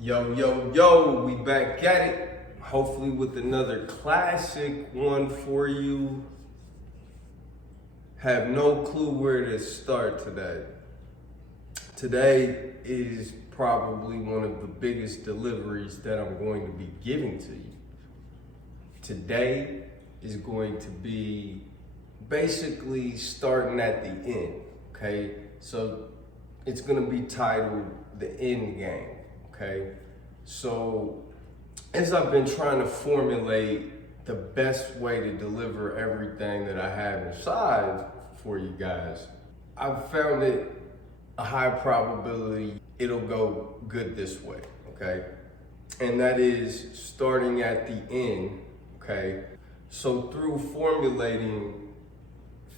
Yo, we back at it. Hopefully with another classic one for you. Have no clue where to start today. Today is probably one of the biggest deliveries that I'm going to be giving to you. Today is going to be basically starting at the end, okay? So it's gonna be titled The End Game, okay? So as I've been trying to formulate the best way to deliver everything that I have inside for you guys, I've found it a high probability it'll go good this way, okay? And that is starting at the end, okay? So through formulating,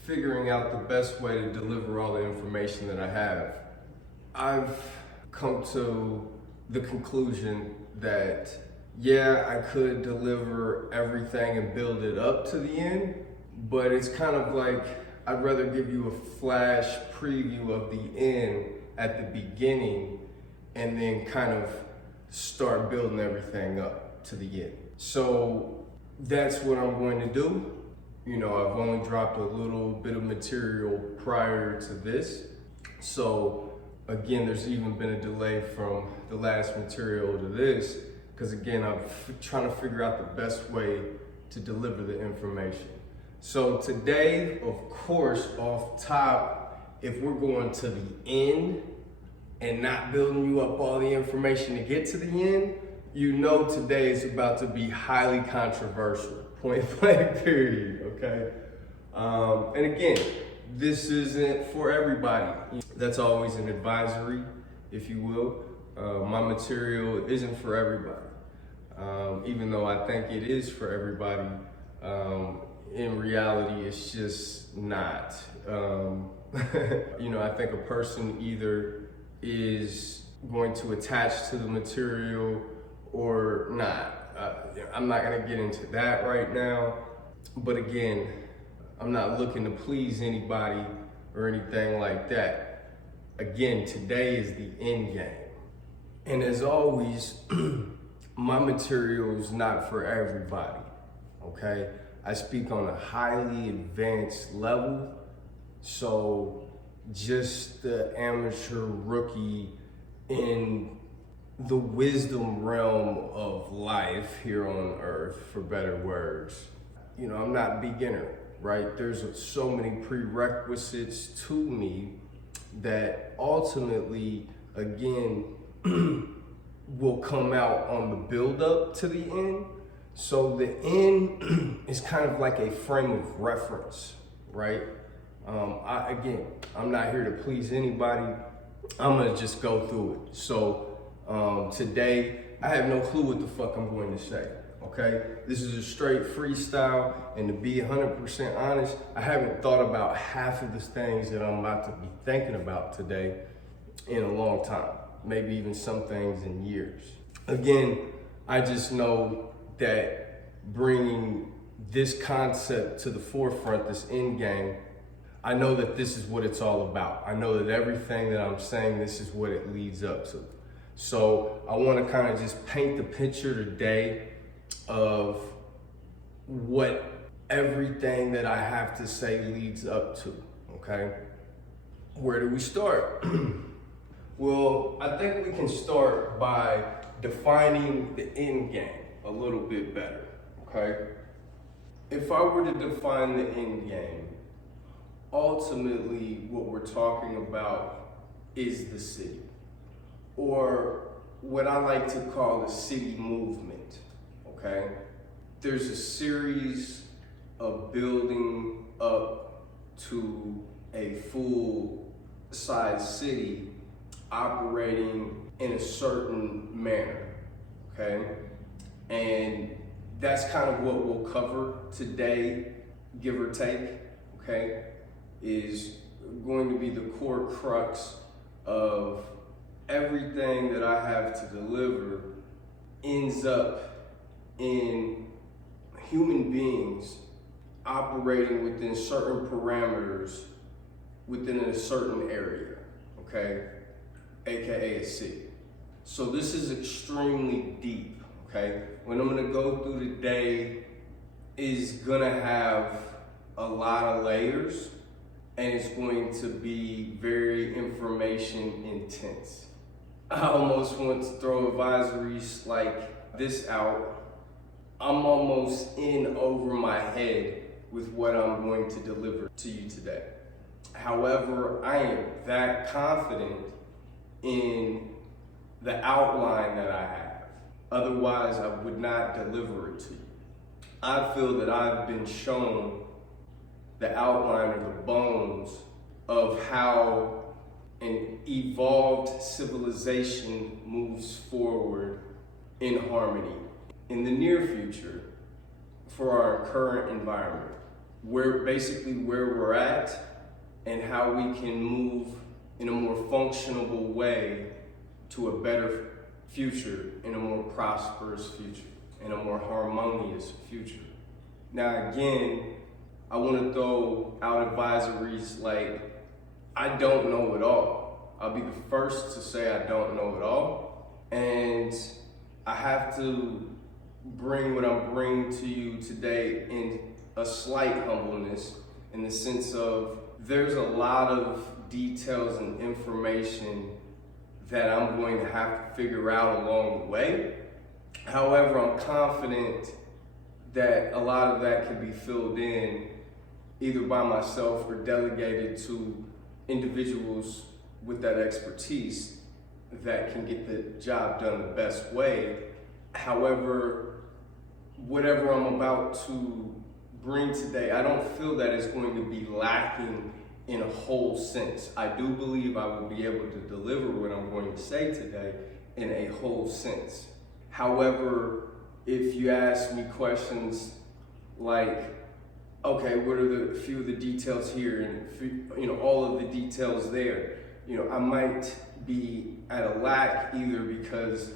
figuring out the best way to deliver all the information that I have, I've come to the conclusion that, yeah, I could deliver everything and build it up to the end, but it's kind of like, I'd rather give you a flash preview of the end at the beginning and then kind of start building everything up to the end. So that's what I'm going to do. You know, I've only dropped a little bit of material prior to this. So again, there's even been a delay from the last material to this, because again, I'm trying to figure out the best way to deliver the information. So today, of course, off top, if we're going to the end and not building you up all the information to get to the end, you know today is about to be highly controversial, point blank period, okay? And again, this isn't for everybody. That's always an advisory, if you will. My material isn't for everybody. Even though I think it is for everybody, in reality, it's just not. You know, I think a person either is going to attach to the material or not. I'm not gonna get into that right now, but again, I'm not looking to please anybody or anything like that. Again, today is the end game. And as always, my material is not for everybody, okay? I speak on a highly advanced level, so just the amateur rookie in the wisdom realm of life here on earth, for better words. You know, I'm not beginner, right? There's so many prerequisites to me that ultimately, again, will come out on the build up to the end. So the end is kind of like a frame of reference, right? I'm not here to please anybody. I'm gonna just go through it. So today, I have no clue what the fuck I'm going to say, okay? This is a straight freestyle, and to be 100% honest, I haven't thought about half of the things that I'm about to be thinking about today in a long time, maybe even some things in years. Again, I just know that bringing this concept to the forefront, this end game, I know that this is what it's all about. I know that everything that I'm saying, this is what it leads up to. So I want to kind of just paint the picture today of what everything that I have to say leads up to, okay? Where do we start? Well, I think we can start by defining the end game a little bit better, okay? If I were to define the end game, ultimately what we're talking about is the city, or what I like to call the city movement, okay? There's a series of building up to a full-size city operating in a certain manner, okay? And that's kind of what we'll cover today, give or take, okay? Is going to be the core crux of everything that I have to deliver ends up in human beings operating within certain parameters within a certain area, okay? AKA a city. So this is extremely deep, okay? What I'm gonna go through today is gonna have a lot of layers, and it's going to be very information intense. I almost want to throw advisories like this out. I'm almost in over my head with what I'm going to deliver to you today. However, I am that confident in the outline that I have. Otherwise, I would not deliver it to you. I feel that I've been shown the outline or the bones of how an evolved civilization moves forward in harmony in the near future for our current environment, where we're at and how we can move in a more functional way to a better future, in a more prosperous future, in a more harmonious future. Now again, I want to throw out advisories like, I don't know it all. I'll be the first to say I don't know it all. And I have to bring what I'm bringing to you today in a slight humbleness, in the sense of there's a lot of details and information that I'm going to have to figure out along the way. However, I'm confident that a lot of that can be filled in either by myself or delegated to individuals with that expertise that can get the job done the best way. However, whatever I'm about to bring today, I don't feel that it's going to be lacking in a whole sense. I do believe I will be able to deliver what I'm going to say today in a whole sense. However, if you ask me questions like, okay, what are the few of the details here and all of the details there, I might be at a lack either because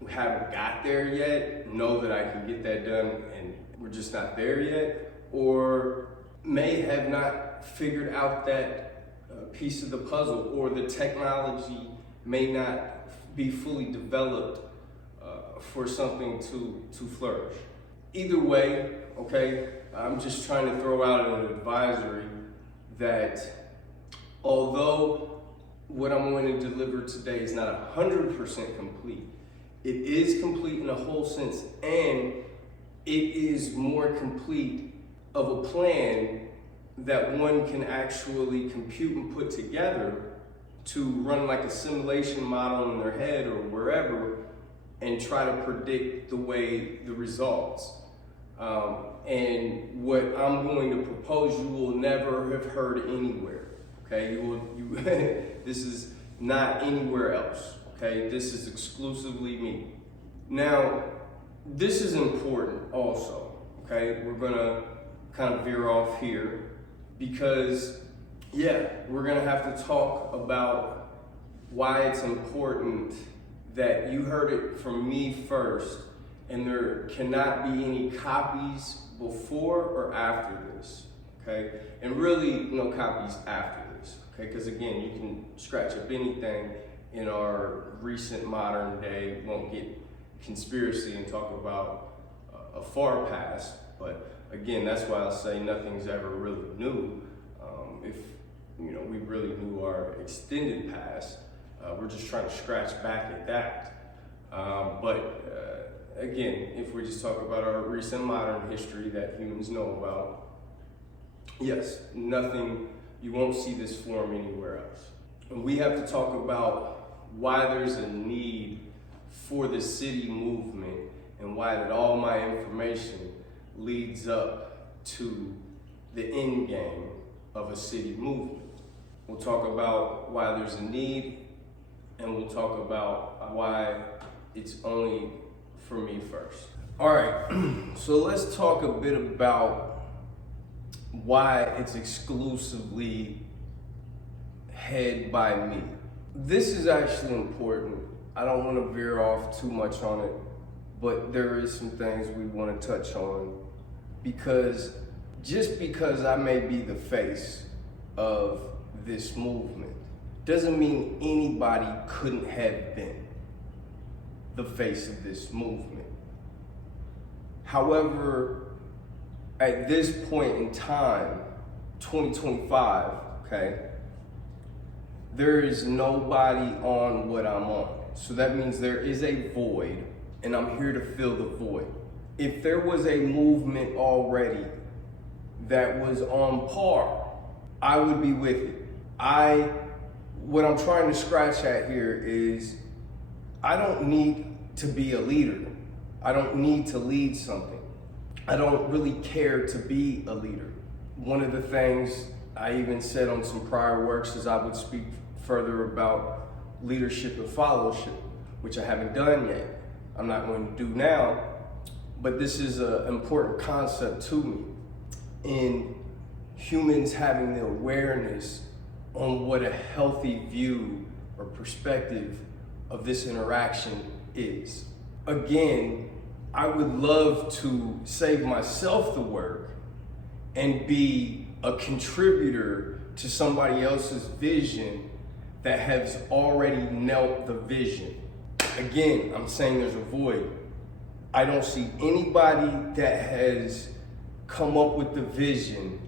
we haven't got there yet, know that I can get that done and we're just not there yet, or may have not figured out that piece of the puzzle, or the technology may not be fully developed for something to flourish. Either way, okay, I'm just trying to throw out an advisory that although what I'm going to deliver today is not 100% complete, it is complete in a whole sense, and it is more complete of a plan that one can actually compute and put together to run like a simulation model in their head or wherever and try to predict the results. And what I'm going to propose, you will never have heard anywhere. Okay, this is not anywhere else. Okay, this is exclusively me. Now, this is important also. Okay, we're gonna kind of veer off here because, we're gonna have to talk about why it's important that you heard it from me first, and there cannot be any copies before or after this, okay? And really, no copies after this, okay? Because again, you can scratch up anything in our recent modern day, won't get conspiracy and talk about a far past, but again, that's why I'll say nothing's ever really new. If we really knew our extended past, we're just trying to scratch back at that. Again, if we just talk about our recent modern history that humans know about, yes, nothing, you won't see this form anywhere else. And we have to talk about why there's a need for the city movement and why that all my information leads up to the end game of a city movement. We'll talk about why there's a need, and we'll talk about why it's only for me first. All right, so let's talk a bit about why it's exclusively head by me. This is actually important. I don't want to veer off too much on it, but there is some things we want to touch on, because just because I may be the face of this movement doesn't mean anybody couldn't have been. the face of this movement. However, at this point in time, 2025, okay, there is nobody on what I'm on. So that means there is a void, and I'm here to fill the void. If there was a movement already that was on par, I would be with it. What I'm trying to scratch at here is I don't need to be a leader. I don't need to lead something. I don't really care to be a leader. One of the things I even said on some prior works is I would speak further about leadership and followership, which I haven't done yet. I'm not going to do now, but this is an important concept to me in humans having the awareness on what a healthy view or perspective of this interaction is. Again, I would love to save myself the work and be a contributor to somebody else's vision that has already knelt the vision. Again, I'm saying there's a void. I don't see anybody that has come up with the vision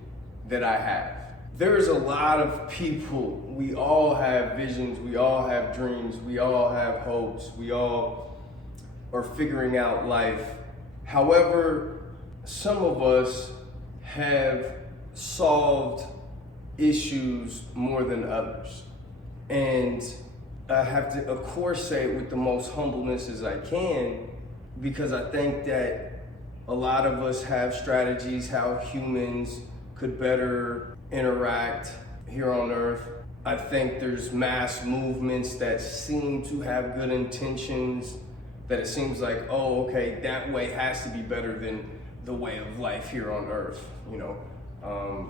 that I have. There's a lot of people, we all have visions, we all have dreams, we all have hopes, we all are figuring out life. However, some of us have solved issues more than others. And I have to, of course, say it with the most humbleness as I can, because I think that a lot of us have strategies how humans could better interact here on Earth. I think there's mass movements that seem to have good intentions, that it seems like, oh, okay, that way has to be better than the way of life here on Earth, you know.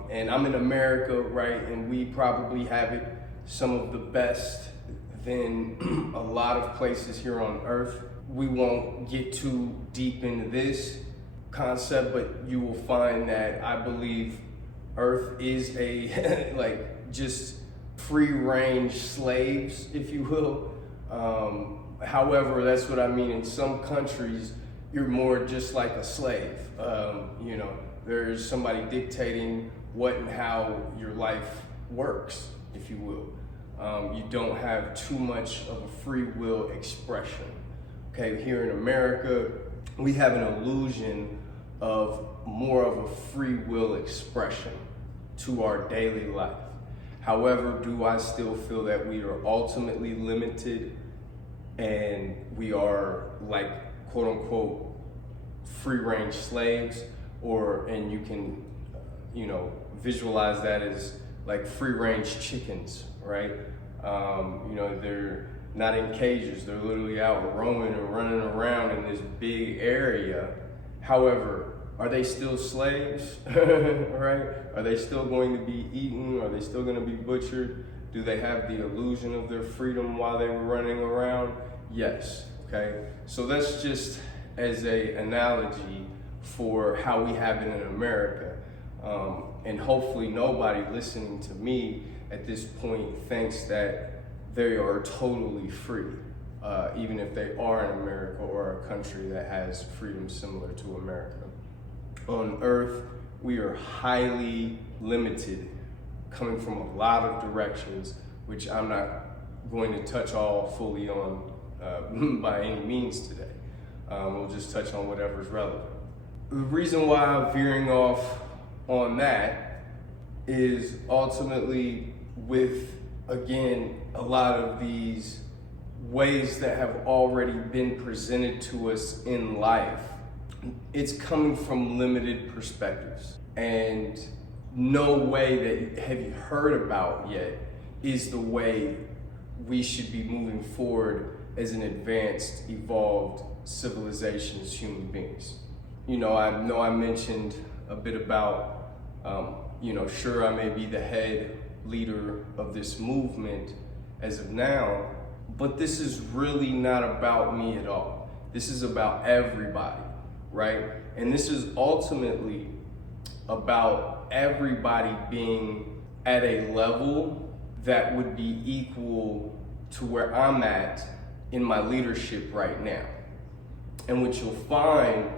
And I'm in America, right, and we probably have it some of the best than a lot of places here on Earth. We won't get too deep into this concept, but you will find that I believe Earth is a like just free range slaves, if you will. However, that's what I mean. In some countries, you're more just like a slave. You know, there's somebody dictating what and how your life works, if you will. You don't have too much of a free will expression. Okay, here in America, we have an illusion of more of a free will expression to our daily life. However, do I still feel that we are ultimately limited and we are like quote unquote free range slaves, and you can, you know, visualize that as like free range chickens, right? You know, they're not in cages, they're literally out roaming and running around in this big area. However, are they still slaves, right? Are they still going to be eaten? Are they still going to be butchered? Do they have the illusion of their freedom while they were running around? Yes, okay? So that's just as an analogy for how we have it in America. And hopefully nobody listening to me at this point thinks that they are totally free, even if they are in America or a country that has freedom similar to America. On Earth, we are highly limited, coming from a lot of directions, which I'm not going to touch all fully on by any means today. We'll just touch on whatever's relevant. The reason why I'm veering off on that is ultimately with, again, a lot of these ways that have already been presented to us in life. It's coming from limited perspectives, and no way that have you heard about yet is the way we should be moving forward as an advanced, evolved civilization as human beings. You know I mentioned a bit about, you know, sure, I may be the head leader of this movement as of now, but this is really not about me at all. This is about everybody, right? And this is ultimately about everybody being at a level that would be equal to where I'm at in my leadership right now. And what you'll find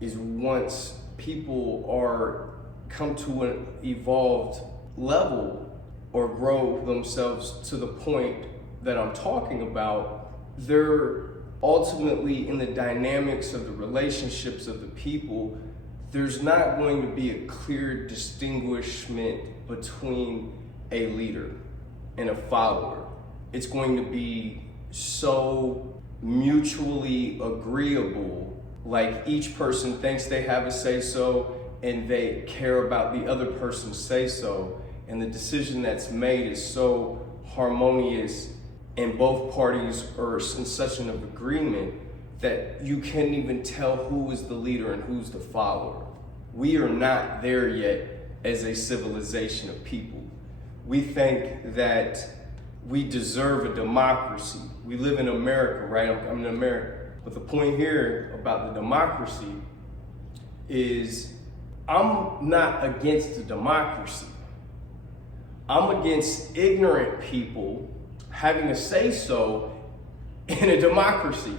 is once people are come to an evolved level or grow themselves to the point that I'm talking about, they're ultimately in the dynamics of the relationships of the people. There's not going to be a clear distinguishment between a leader and a follower. It's going to be so mutually agreeable, like each person thinks they have a say-so and they care about the other person's say-so, and the decision that's made is so harmonious and both parties are in such an agreement that you can't even tell who is the leader and who's the follower. We are not there yet as a civilization of people. We think that we deserve a democracy. We live in America, right? I'm in America. But the point here about the democracy is I'm not against the democracy. I'm against ignorant people having a say-so in a democracy.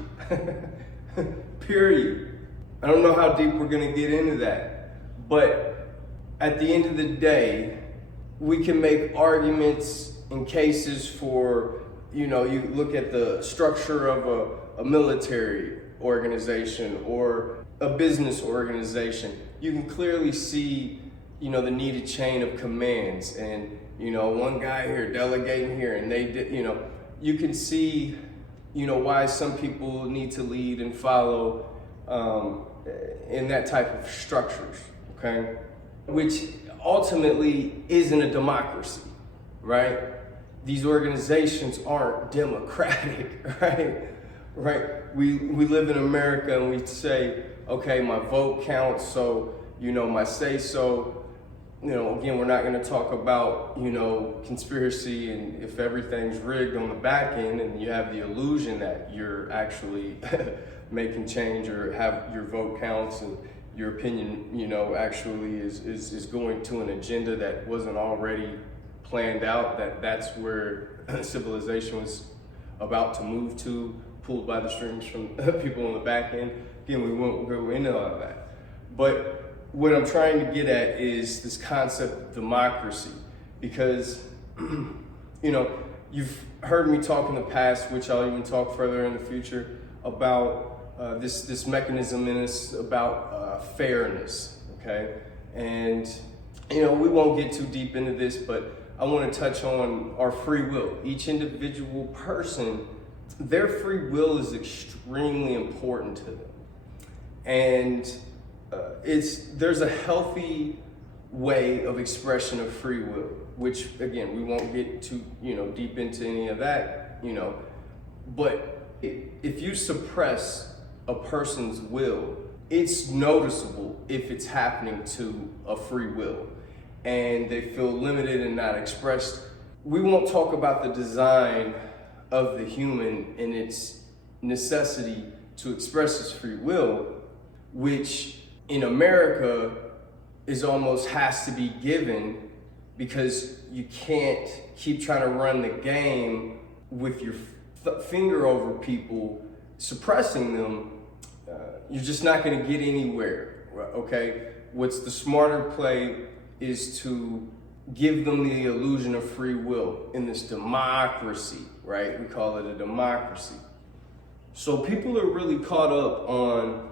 Period. I don't know how deep we're gonna get into that, but at the end of the day, we can make arguments in cases for, you look at the structure of a military organization or a business organization. You can clearly see, the needed chain of commands and, one guy here delegating here and they did, you can see, why some people need to lead and follow in that type of structures, okay? Which ultimately isn't a democracy, right? These organizations aren't democratic, right? Right? We live in America and we say, okay, my vote counts, so, my say-so. Again, we're not going to talk about, conspiracy and if everything's rigged on the back end and you have the illusion that you're actually making change or have your vote counts and your opinion, actually is going to an agenda that wasn't already planned out, that's where civilization was about to move to, pulled by the strings from people on the back end. Again, we won't go into all of that. But what I'm trying to get at is this concept of democracy, because, you've heard me talk in the past, which I'll even talk further in the future, about this mechanism in us about fairness, okay? And, we won't get too deep into this, but I want to touch on our free will. Each individual person, their free will is extremely important to them. And there's a healthy way of expression of free will, which again, we won't get too, deep into any of that, but if you suppress a person's will, it's noticeable if it's happening to a free will and they feel limited and not expressed. We won't talk about the design of the human and its necessity to express its free will, which in America is almost has to be given, because you can't keep trying to run the game with your finger over people, suppressing them. You're just not going to get anywhere, okay? What's the smarter play is to give them the illusion of free will in this democracy, right? We call it a democracy. So people are really caught up on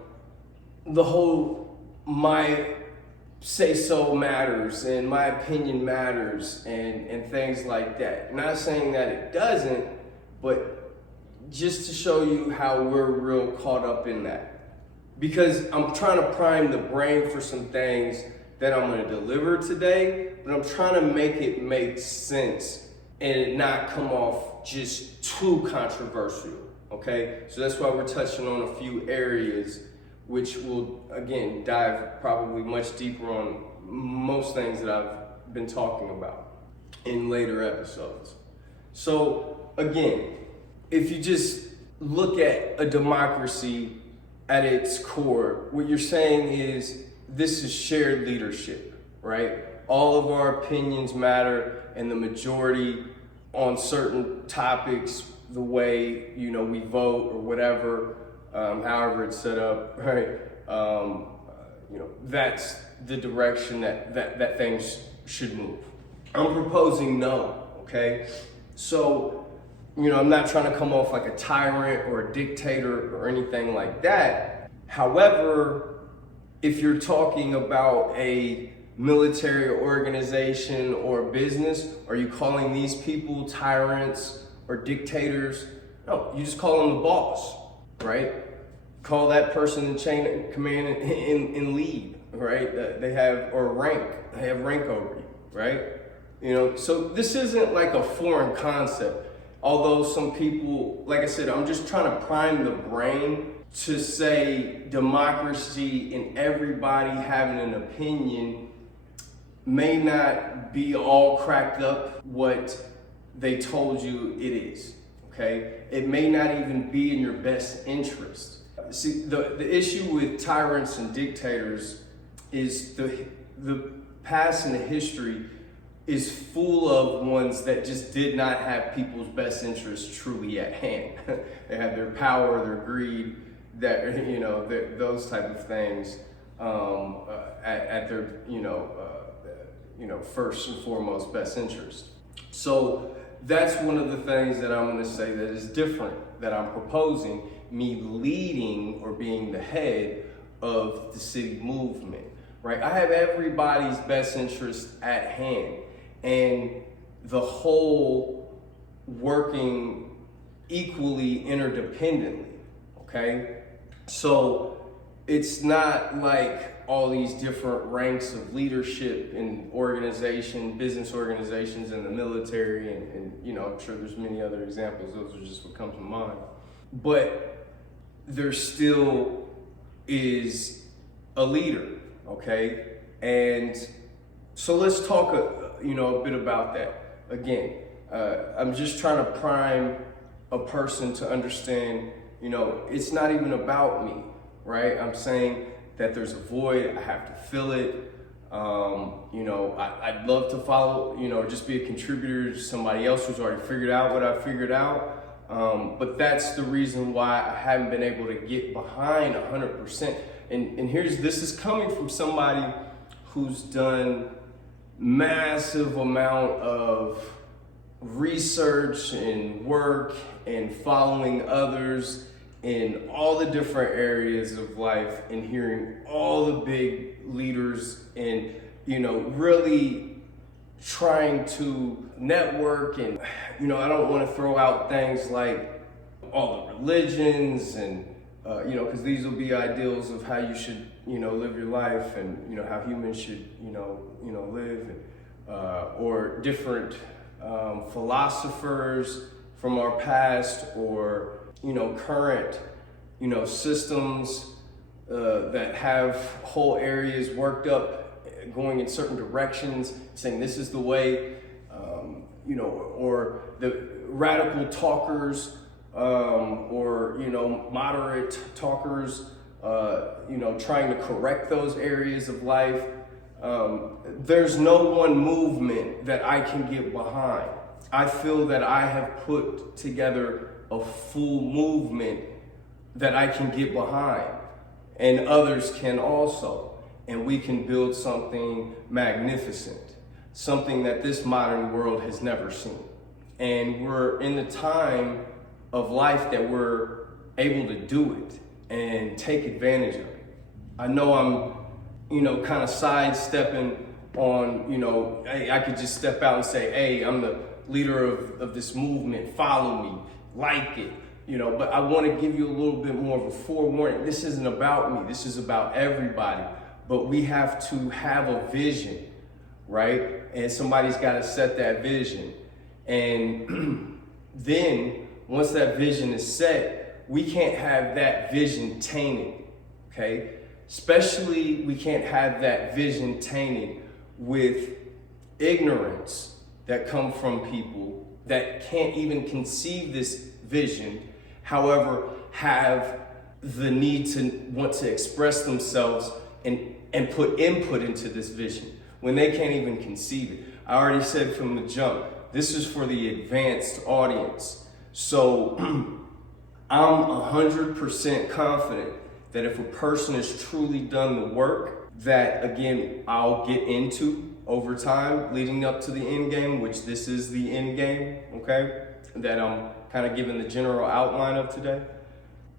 the whole my say-so matters and my opinion matters and things like that. Not saying that it doesn't, but just to show you how we're real caught up in that. Because I'm trying to prime the brain for some things that I'm going to deliver today, but I'm trying to make it make sense and it not come off just too controversial, okay? So that's why we're touching on a few areas which will, again, dive probably much deeper on most things that I've been talking about in later episodes. So, again, if you just look at a democracy at its core, what you're saying is this is shared leadership, right? All of our opinions matter, and the majority on certain topics the way, we vote or whatever, however it's set up, right? That's the direction that things should move. I'm proposing no, okay? So, I'm not trying to come off like a tyrant or a dictator or anything like that. However, if you're talking about a military organization or business, are you calling these people tyrants or dictators? No, you just call them the boss, right? Call that person in chain of command and lead, right? They have rank over you, right? So this isn't like a foreign concept. Although some people, like I said, I'm just trying to prime the brain to say democracy and everybody having an opinion may not be all cracked up what they told you it is, okay? It may not even be in your best interest. See, the issue with tyrants and dictators is the past and the history is full of ones that just did not have people's best interests truly at hand. They had their power, their greed, those type of things at their, first and foremost best interest. So that's one of the things that I'm going to say that is different, that I'm proposing, me leading or being the head of the city movement, right? I have everybody's best interest at hand, and the whole working equally interdependently, okay? So it's not like all these different ranks of leadership in business organizations in the military, and I'm sure there's many other examples. Those are just what comes to mind. But there still is a leader, okay? And so let's talk a bit about that. Again, I'm just trying to prime a person to understand, it's not even about me, right? I'm saying that there's a void, I have to fill it. I'd love to follow, just be a contributor to somebody else who's already figured out what I figured out. But that's the reason why I haven't been able to get behind 100%. And this is coming from somebody who's done massive amount of research and work and following others in all the different areas of life and hearing all the big leaders and, really trying to network. And, I don't want to throw out things like all the religions and, because these will be ideals of how you should, live your life and, how humans should, live, and, or different philosophers from our past, or, current, systems that have whole areas worked up, going in certain directions, saying this is the way, or the radical talkers, or, moderate talkers, trying to correct those areas of life. There's no one movement that I can get behind. I feel that I have put together a full movement that I can get behind, and others can also. And we can build something magnificent, something that this modern world has never seen. And we're in the time of life that we're able to do it and take advantage of it. I know I'm, kind of sidestepping on, hey, I could just step out and say, hey, I'm the leader of this movement, follow me, like it, but I want to give you a little bit more of a forewarning. This isn't about me, this is about everybody. But we have to have a vision, right? And somebody's got to set that vision. And then once that vision is set, we can't have that vision tainted, okay? Especially we can't have that vision tainted with ignorance that come from people that can't even conceive this vision, however, have the need to want to express themselves and put input into this vision when they can't even conceive it. I already said from the jump, this is for the advanced audience. So I'm 100% confident that if a person has truly done the work that, again, I'll get into over time leading up to the end game, which this is the end game, okay, that I'm kind of giving the general outline of today.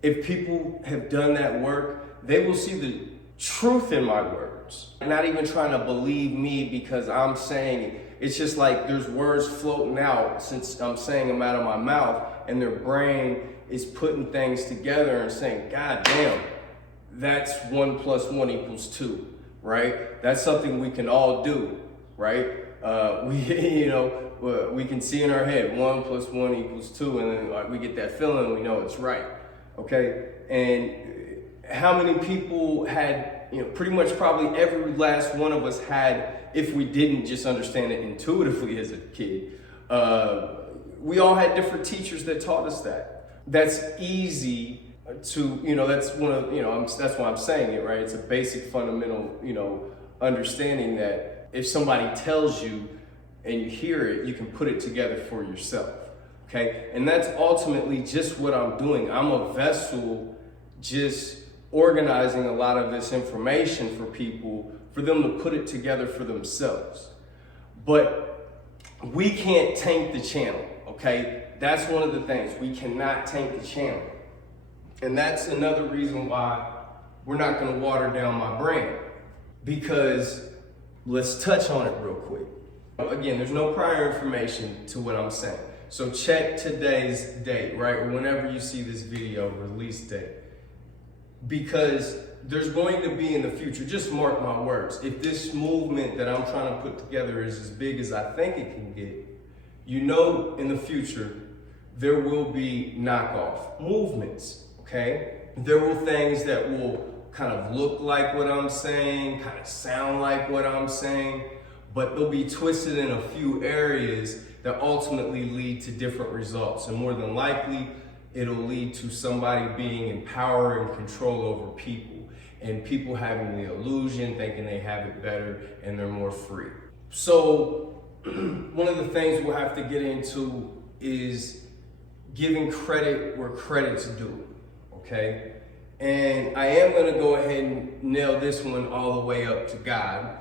If people have done that work, they will see the truth in my words. Not even trying to believe me because I'm saying it. It's just like there's words floating out since I'm saying them out of my mouth, and their brain is putting things together and saying, God damn, that's 1 + 1 = 2, right? That's something we can all do, right? We can see in our head 1 + 1 = 2, and then we get that feeling and we know it's right, okay? And how many people had, pretty much probably every last one of us had, if we didn't just understand it intuitively as a kid, we all had different teachers that taught us that. That's easy to, that's one of, that's why I'm saying it, right? It's a basic fundamental, understanding that if somebody tells you and you hear it, you can put it together for yourself, okay? And that's ultimately just what I'm doing. I'm a vessel just organizing a lot of this information for people, for them to put it together for themselves. But we can't taint the channel, okay? That's one of the things. We cannot taint the channel. And that's another reason why we're not going to water down my brand. Because let's touch on it real quick. Again, there's no prior information to what I'm saying. So check today's date, right? Or whenever you see this video, release date. Because there's going to be in the future, just mark my words, if this movement that I'm trying to put together is as big as I think it can get, in the future, there will be knockoff movements, okay? There will things that will kind of look like what I'm saying, kind of sound like what I'm saying, but they'll be twisted in a few areas that ultimately lead to different results. And more than likely, it'll lead to somebody being in power and control over people, and people having the illusion, thinking they have it better and they're more free. So one of the things we'll have to get into is giving credit where credit's due, okay? And I am gonna go ahead and nail this one all the way up to God,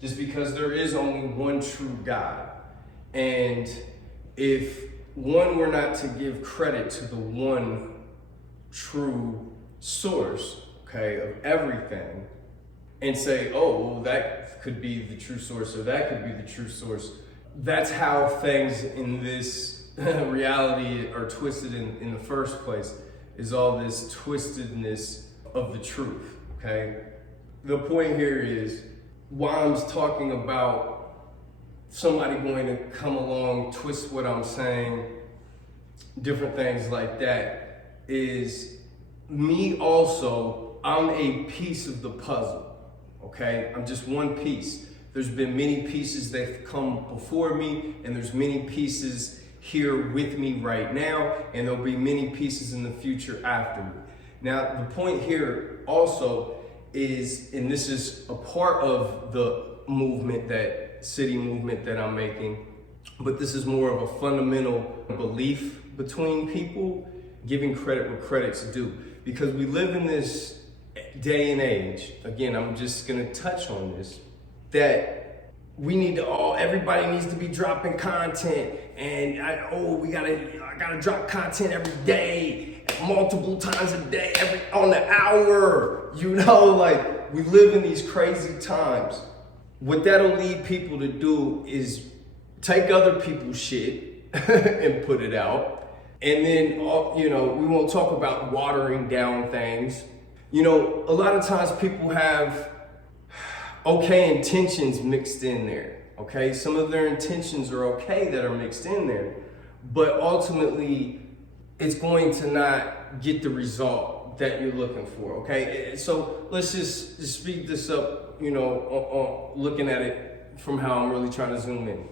just because there is only one true God. And if one were not to give credit to the one true source, okay, of everything, and say, oh, well, that could be the true source, or that could be the true source, that's how things in this reality are twisted in the first place, is all this twistedness of the truth, okay? The point here is, why I'm talking about somebody going to come along, twist what I'm saying, different things like that, is me also, I'm a piece of the puzzle, okay? I'm just one piece. There's been many pieces that have come before me, and there's many pieces here with me right now, and there'll be many pieces in the future after me. Now, the point here also is, and this is a part of the movement, that city movement that I'm making, but this is more of a fundamental belief between people, giving credit where credit's due. Because we live in this day and age, again, I'm just gonna touch on this, that we need to everybody needs to be dropping content, and I gotta drop content every day, multiple times a day, on the hour, like we live in these crazy times. What that'll lead people to do is take other people's shit and put it out. And then, we won't talk about watering down things. A lot of times people have okay intentions mixed in there, okay? Some of their intentions are okay that are mixed in there, but ultimately it's going to not get the result that you're looking for, okay? So let's just speed this up, looking at it from how I'm really trying to zoom in.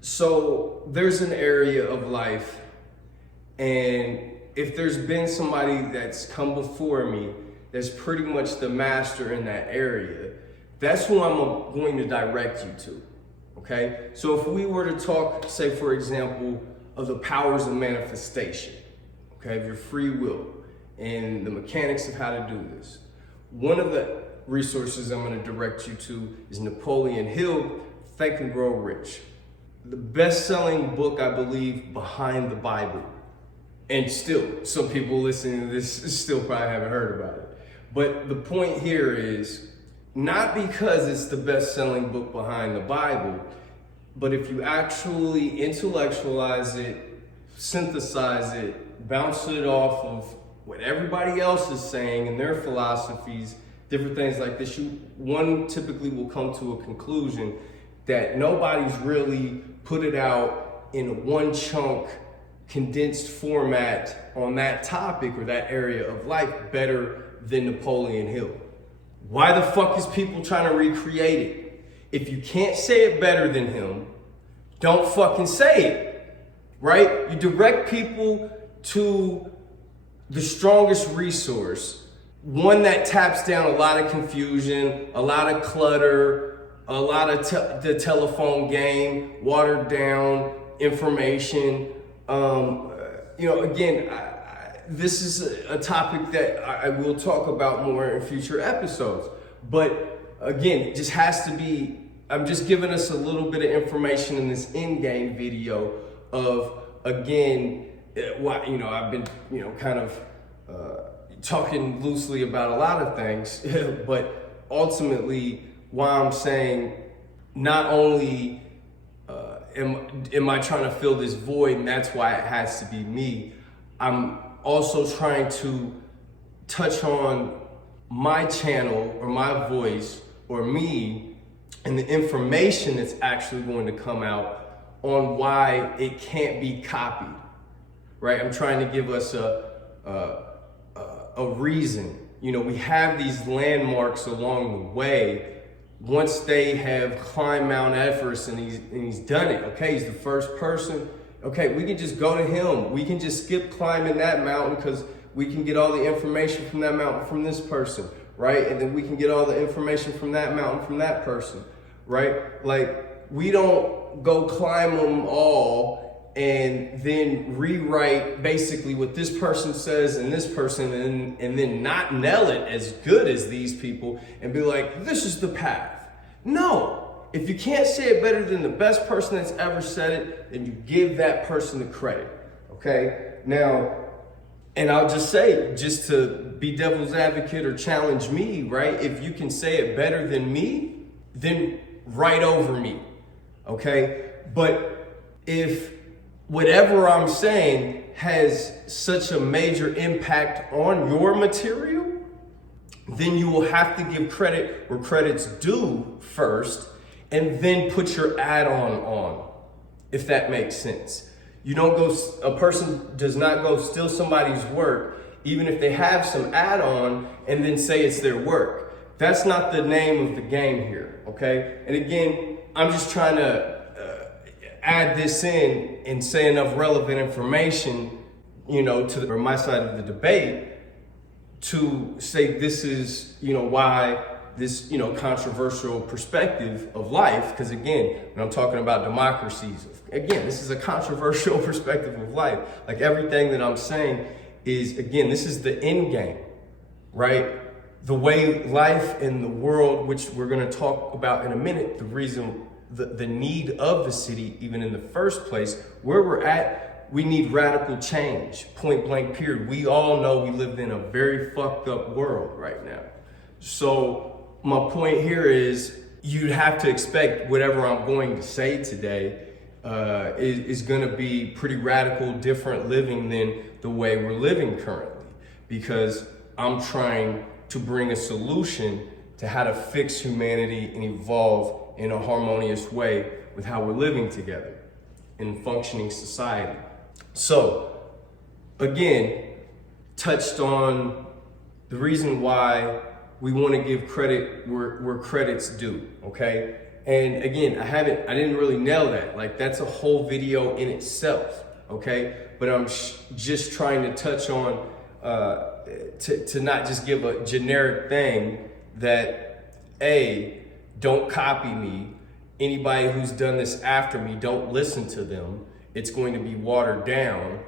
So there's an area of life, and if there's been somebody that's come before me that's pretty much the master in that area, that's who I'm going to direct you to, okay? So if we were to talk, say for example, of the powers of manifestation, okay, of your free will and the mechanics of how to do this. One of the resources I'm going to direct you to is Napoleon Hill, Think and Grow Rich. The best-selling book, I believe, behind the Bible. And still, some people listening to this still probably haven't heard about it. But the point here is, not because it's the best-selling book behind the Bible, but if you actually intellectualize it, synthesize it, bounce it off of what everybody else is saying and their philosophies, different things like this, one typically will come to a conclusion that nobody's really put it out in one chunk, condensed format on that topic or that area of life better than Napoleon Hill. Why the fuck is people trying to recreate it? If you can't say it better than him, don't fucking say it, right? You direct people to the strongest resource, one that taps down a lot of confusion, a lot of clutter, a lot of the telephone game, watered down information. Again, this is a topic that I will talk about more in future episodes. But again, it just has to be, I'm just giving us a little bit of information in this in-game video of, again, I've been, kind of talking loosely about a lot of things, but ultimately why I'm saying not only am I trying to fill this void, and that's why it has to be me, I'm also trying to touch on my channel or my voice or me and the information that's actually going to come out on why it can't be copied, right? I'm trying to give us a reason. We have these landmarks along the way. Once they have climbed Mount Everest and he's done it, okay, he's the first person. Okay, we can just go to him. We can just skip climbing that mountain because we can get all the information from that mountain from this person, right? And then we can get all the information from that mountain from that person, right? Like, we don't go climb them all and then rewrite basically what this person says and this person and then not nail it as good as these people and be like, this is the path. No. If you can't say it better than the best person that's ever said it, then you give that person the credit, okay? Now, and I'll just say, just to be devil's advocate or challenge me, right? If you can say it better than me, then write over me, okay? But if whatever I'm saying has such a major impact on your material, then you will have to give credit where credit's due first, and then put your add-on on, if that makes sense. A person does not go steal somebody's work, even if they have some add-on, and then say it's their work. That's not the name of the game here, okay? And again, I'm just trying to add this in and say enough relevant information, to my side of the debate to say this is, why this, controversial perspective of life, because again, when I'm talking about democracies, again, this is a controversial perspective of life. Like, everything that I'm saying is, again, this is the end game, right? The way life in the world, which we're going to talk about in a minute, the reason, the need of the city, even in the first place, where we're at, we need radical change, point blank period. We all know we live in a very fucked up world right now. So my point here is, you'd have to expect whatever I'm going to say today is going to be pretty radical, different living than the way we're living currently, because I'm trying to bring a solution to how to fix humanity and evolve in a harmonious way with how we're living together in functioning society. So, again, touched on the reason why we want to give credit where credit's due, okay? And again, I didn't really nail that. Like, that's a whole video in itself, okay? But I'm just trying to touch on, to not just give a generic thing that, don't copy me. Anybody who's done this after me, don't listen to them. it's going to be watered down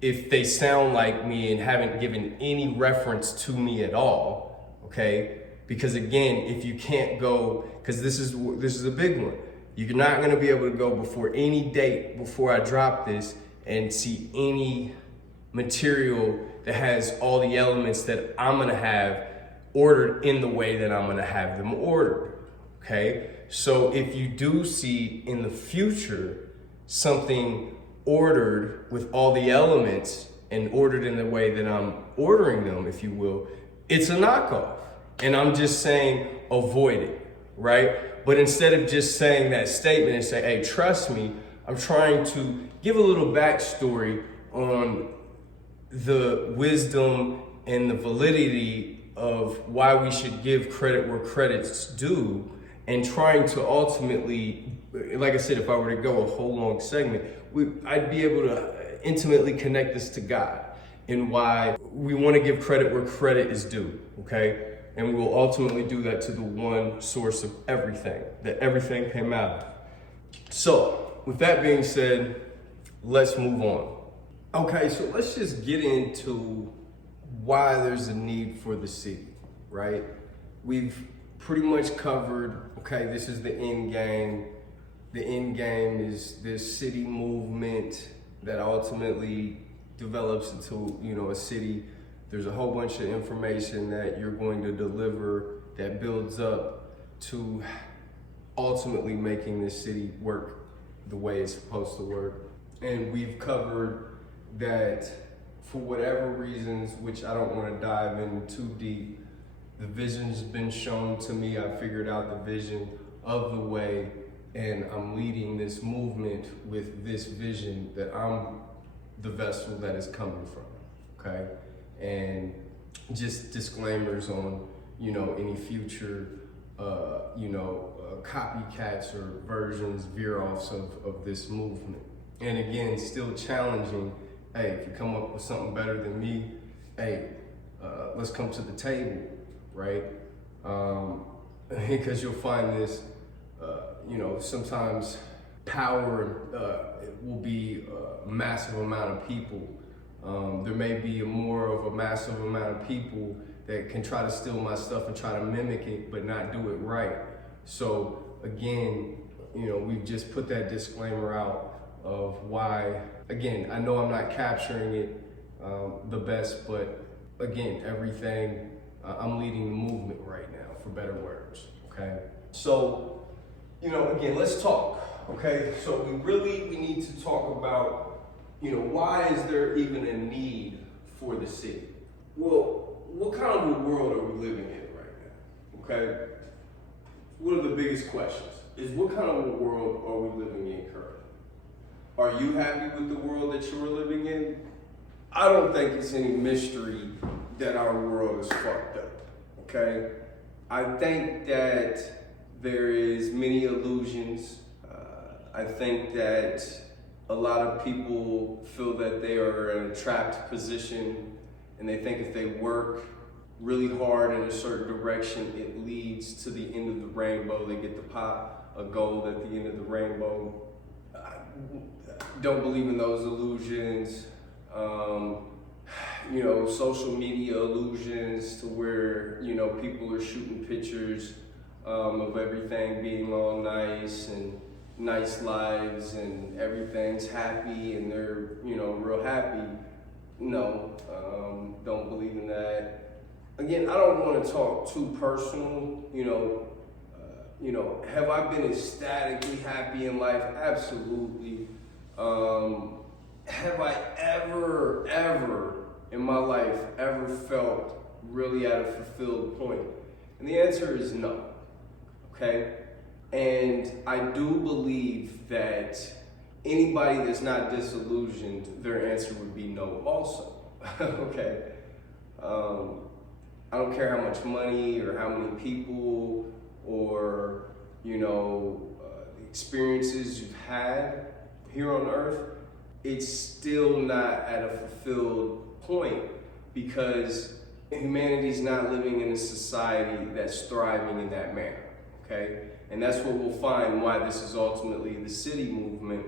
if they sound like me and haven't given any reference to me at all, okay? Because again, if you can't go, because this is a big one. You're not gonna be able to go before any date before I drop this and see any material that has all the elements that I'm gonna have ordered in the way that I'm gonna have them ordered, okay? So if you do see in the future something ordered with all the elements and ordered in the way that I'm ordering them, if you will, it's a knockoff. And I'm just saying, avoid it, right? But instead of just saying that statement and say, hey, trust me, I'm trying to give a little backstory on the wisdom and the validity of why we should give credit where credit's due, and trying to ultimately, like I said, if I were to go a whole long segment, I'd be able to intimately connect this to God and why we want to give credit where credit is due, okay? And we will ultimately do that to the one source of everything, that everything came out of. So, with that being said, let's move on. Okay, so let's just get into why there's a need for the city, right? We've pretty much covered, okay, this is the end game. The end game is this city movement that ultimately develops into, a city. There's a whole bunch of information that you're going to deliver that builds up to ultimately making this city work the way it's supposed to work. And we've covered that for whatever reasons, which I don't want to dive in too deep, the vision's been shown to me. I figured out the vision of the way, and I'm leading this movement with this vision that I'm the vessel that is coming from, okay? And just disclaimers on, any future, copycats or versions, veer-offs of this movement. And again, still challenging, hey, if you come up with something better than me, hey, let's come to the table, right? Because you'll find this, sometimes power will be a massive amount of people. There may be more of a massive amount of people that can try to steal my stuff and try to mimic it, but not do it right. So again, we've just put that disclaimer out of why, again, I know I'm not capturing it the best, but again, everything, I'm leading the movement right now, for better words, okay? So, again, let's talk, okay? So we need to talk about, why is there even a need for the city? Well, what kind of a world are we living in right now, okay? One of the biggest questions is, what kind of a world are we living in currently? Are you happy with the world that you're living in? I don't think it's any mystery that our world is fucked up, okay? I think that there is many illusions. I think that a lot of people feel that they are in a trapped position, and they think if they work really hard in a certain direction, it leads to the end of the rainbow. They get the pot of gold at the end of the rainbow. I don't believe in those illusions. Social media illusions to where, people are shooting pictures of everything being all nice and nice lives and everything's happy and they're, real happy. No, don't believe in that. Again, I don't want to talk too personal, have I been ecstatically happy in life? Absolutely. Have I ever in my life ever felt really at a fulfilled point? And the answer is no, okay? And I do believe that anybody that's not disillusioned, their answer would be no also, okay? I don't care how much money or how many people or, the experiences you've had here on earth, it's still not at a fulfilled point because humanity's not living in a society that's thriving in that manner, okay? And that's what we'll find why this is ultimately the city movement,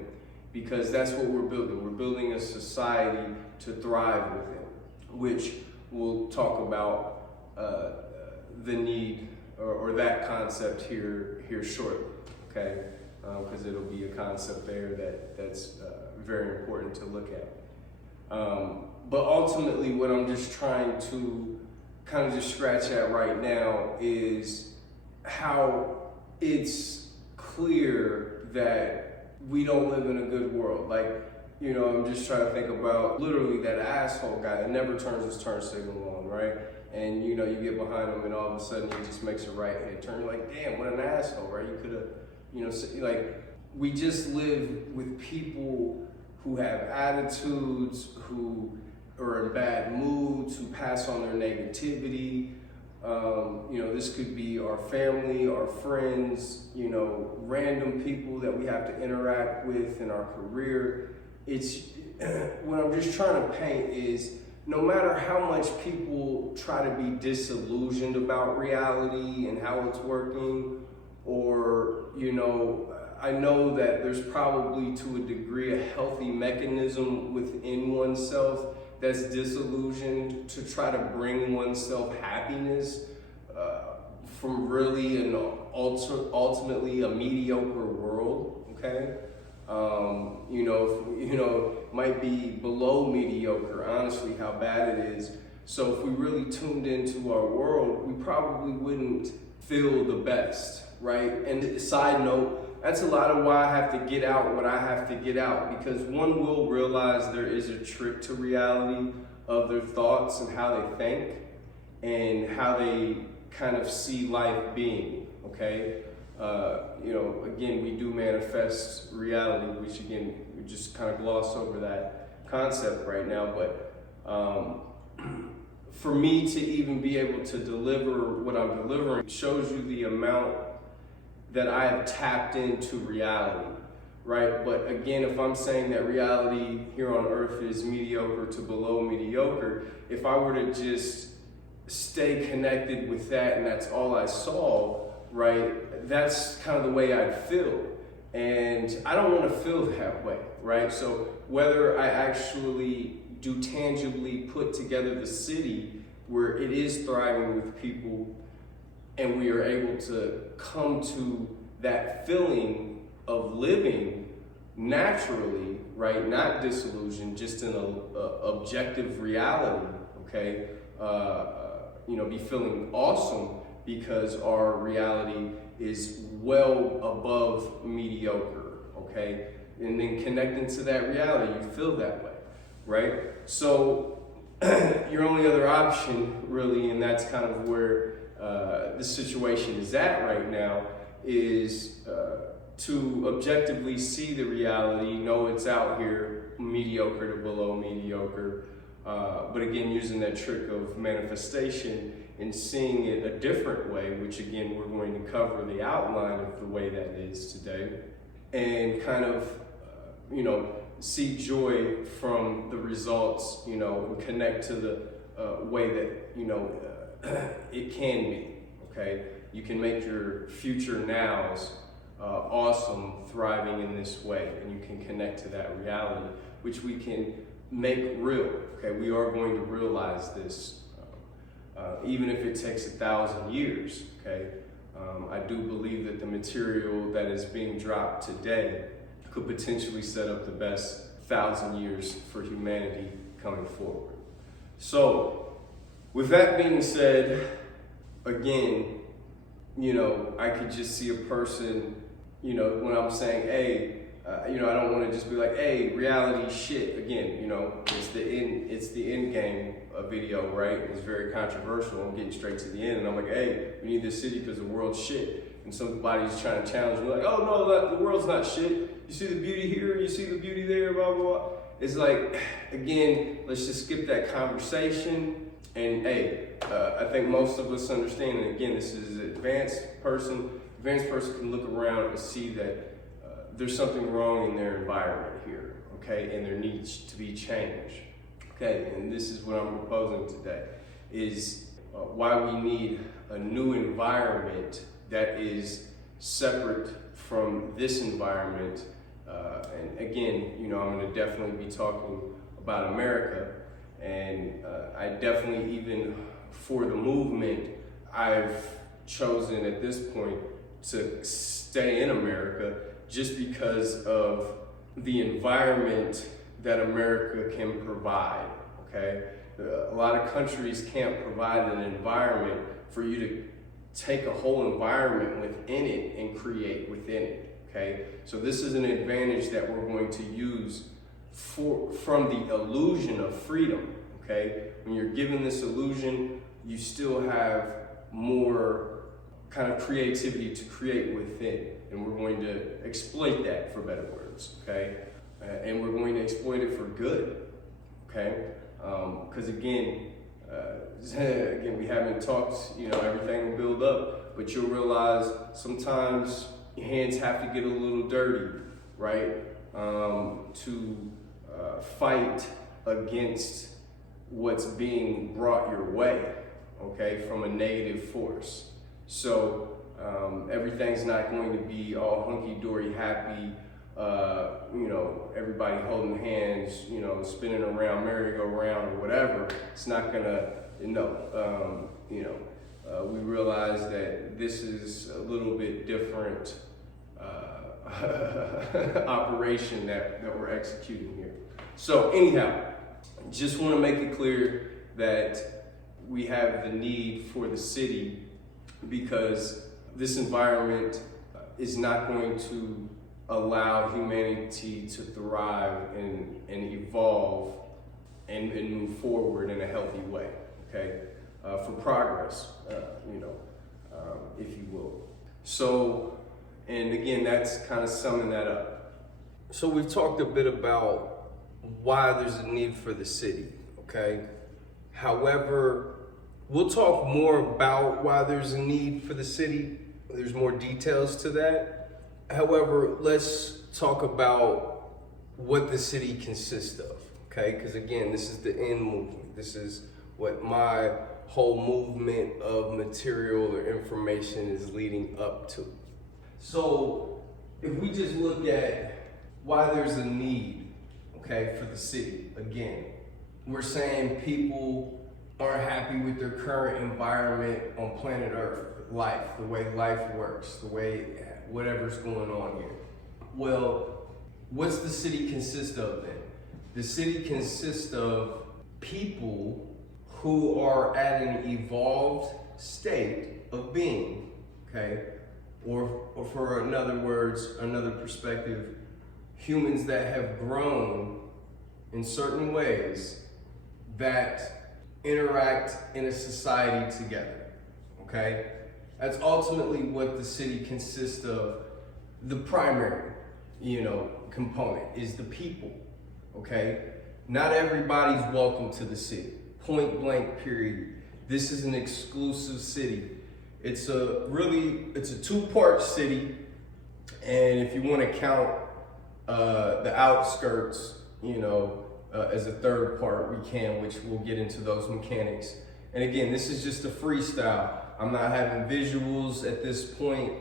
because that's what we're building. We're building a society to thrive within, which we'll talk about the need or that concept here shortly, okay? Because it'll be a concept there that's very important to look at. But ultimately, what I'm just trying to kind of just scratch at right now is how it's clear that we don't live in a good world. Like, you know, I'm just trying to think about literally that asshole guy that never turns his turn signal on, right? And you know, you get behind him and all of a sudden he just makes a right hand turn. You're like, damn, what an asshole, right? You could have, you know, like, we just live with people who have attitudes, who are in bad moods, who pass on their negativity. You know, this could be our family, our friends, you know, random people that we have to interact with in our career. It's what I'm just trying to paint is no matter how much people try to be disillusioned about reality and how it's working, or, you know, I know that there's probably to a degree a healthy mechanism within oneself that's disillusioned to try to bring oneself happiness from really and ultimately a mediocre world, okay? You know, might be below mediocre, honestly, how bad it is. So if we really tuned into our world, we probably wouldn't feel the best, right? And side note, that's a lot of why I have to get out what I have to get out, because one will realize there is a trick to reality of their thoughts and how they think and how they kind of see life being, okay? You know, again, we do manifest reality, which again, we just kind of gloss over that concept right now, but for me to even be able to deliver what I'm delivering shows you the amount that I have tapped into reality, right? But again, if I'm saying that reality here on earth is mediocre to below mediocre, if I were to just stay connected with that and that's all I saw, right, that's kind of the way I'd feel. And I don't want to feel that way, right? So whether I actually do tangibly put together the city where it is thriving with people and we are able to come to that feeling of living naturally, right? Not disillusioned, just in a objective reality, okay? You know, be feeling awesome because our reality is well above mediocre, okay? And then connecting to that reality, you feel that way, right? So your only other option really, and that's kind of where the situation is at right now, is to objectively see the reality, know it's out here, mediocre to below mediocre, but again, using that trick of manifestation and seeing it a different way, which again, we're going to cover the outline of the way that is today, and kind of, you know, see joy from the results, you know, and connect to the way that, you know, it can be, okay? You can make your future nows awesome, thriving in this way, and you can connect to that reality, which we can make real, okay? We are going to realize this, even if it takes 1,000 years, okay? I do believe that the material that is being dropped today could potentially set up the best 1,000 years for humanity coming forward. So, with that being said, again, you know, I could just see a person, you know, when I'm saying, hey, you know, I don't want to just be like, hey, reality shit. Again, you know, it's the end game video, right? It's very controversial. I'm getting straight to the end, and I'm like, hey, we need this city because the world's shit. And somebody's trying to challenge me, like, oh no, the world's not shit. You see the beauty here, you see the beauty there, blah blah blah. It's like, again, let's just skip that conversation. And hey, I think most of us understand. And again, this is an advanced person. Advanced person can look around and see that there's something wrong in their environment here, okay? And there needs to be change, okay? And this is what I'm proposing today, is why we need a new environment that is separate from this environment. And again, you know, I'm going to definitely be talking about America. And I definitely, even for the movement, I've chosen at this point to stay in America just because of the environment that America can provide, okay? A lot of countries can't provide an environment for you to take a whole environment within it and create within it, okay? So this is an advantage that we're going to use from the illusion of freedom, okay? When you're given this illusion, you still have more kind of creativity to create within, and we're going to exploit that, for better words, okay? And we're going to exploit it for good, okay? Because again, we haven't talked, you know, everything will build up, but you'll realize sometimes your hands have to get a little dirty, right? To fight against what's being brought your way, okay, from a negative force. So everything's not going to be all hunky-dory happy, you know, everybody holding hands, you know, spinning around, merry-go-round or whatever. It's not gonna, we realize that this is a little bit different operation that we're executing here. So anyhow, just want to make it clear that we have the need for the city because this environment is not going to allow humanity to thrive and evolve and move forward in a healthy way, okay? For progress, if you will. So, and again, that's kind of summing that up. So we've talked a bit about why there's a need for the city, okay? However, we'll talk more about why there's a need for the city. There's more details to that. However, let's talk about what the city consists of, okay? Because again, this is the end movement. This is what my whole movement of material or information is leading up to. So if we just look at why there's a need, okay, for the city, again, we're saying people aren't happy with their current environment on planet Earth, life, the way life works, the way whatever's going on here. Well, what's the city consist of then? The city consists of people who are at an evolved state of being, okay? Or for another perspective, humans that have grown in certain ways that interact in a society together, okay? That's ultimately what the city consists of. The primary, component is the people, okay? Not everybody's welcome to the city, point blank period. This is an exclusive city. It's a two-part city, and if you want to count the outskirts, as a third part, we can, which we'll get into those mechanics. And again, this is just a freestyle. I'm not having visuals at this point.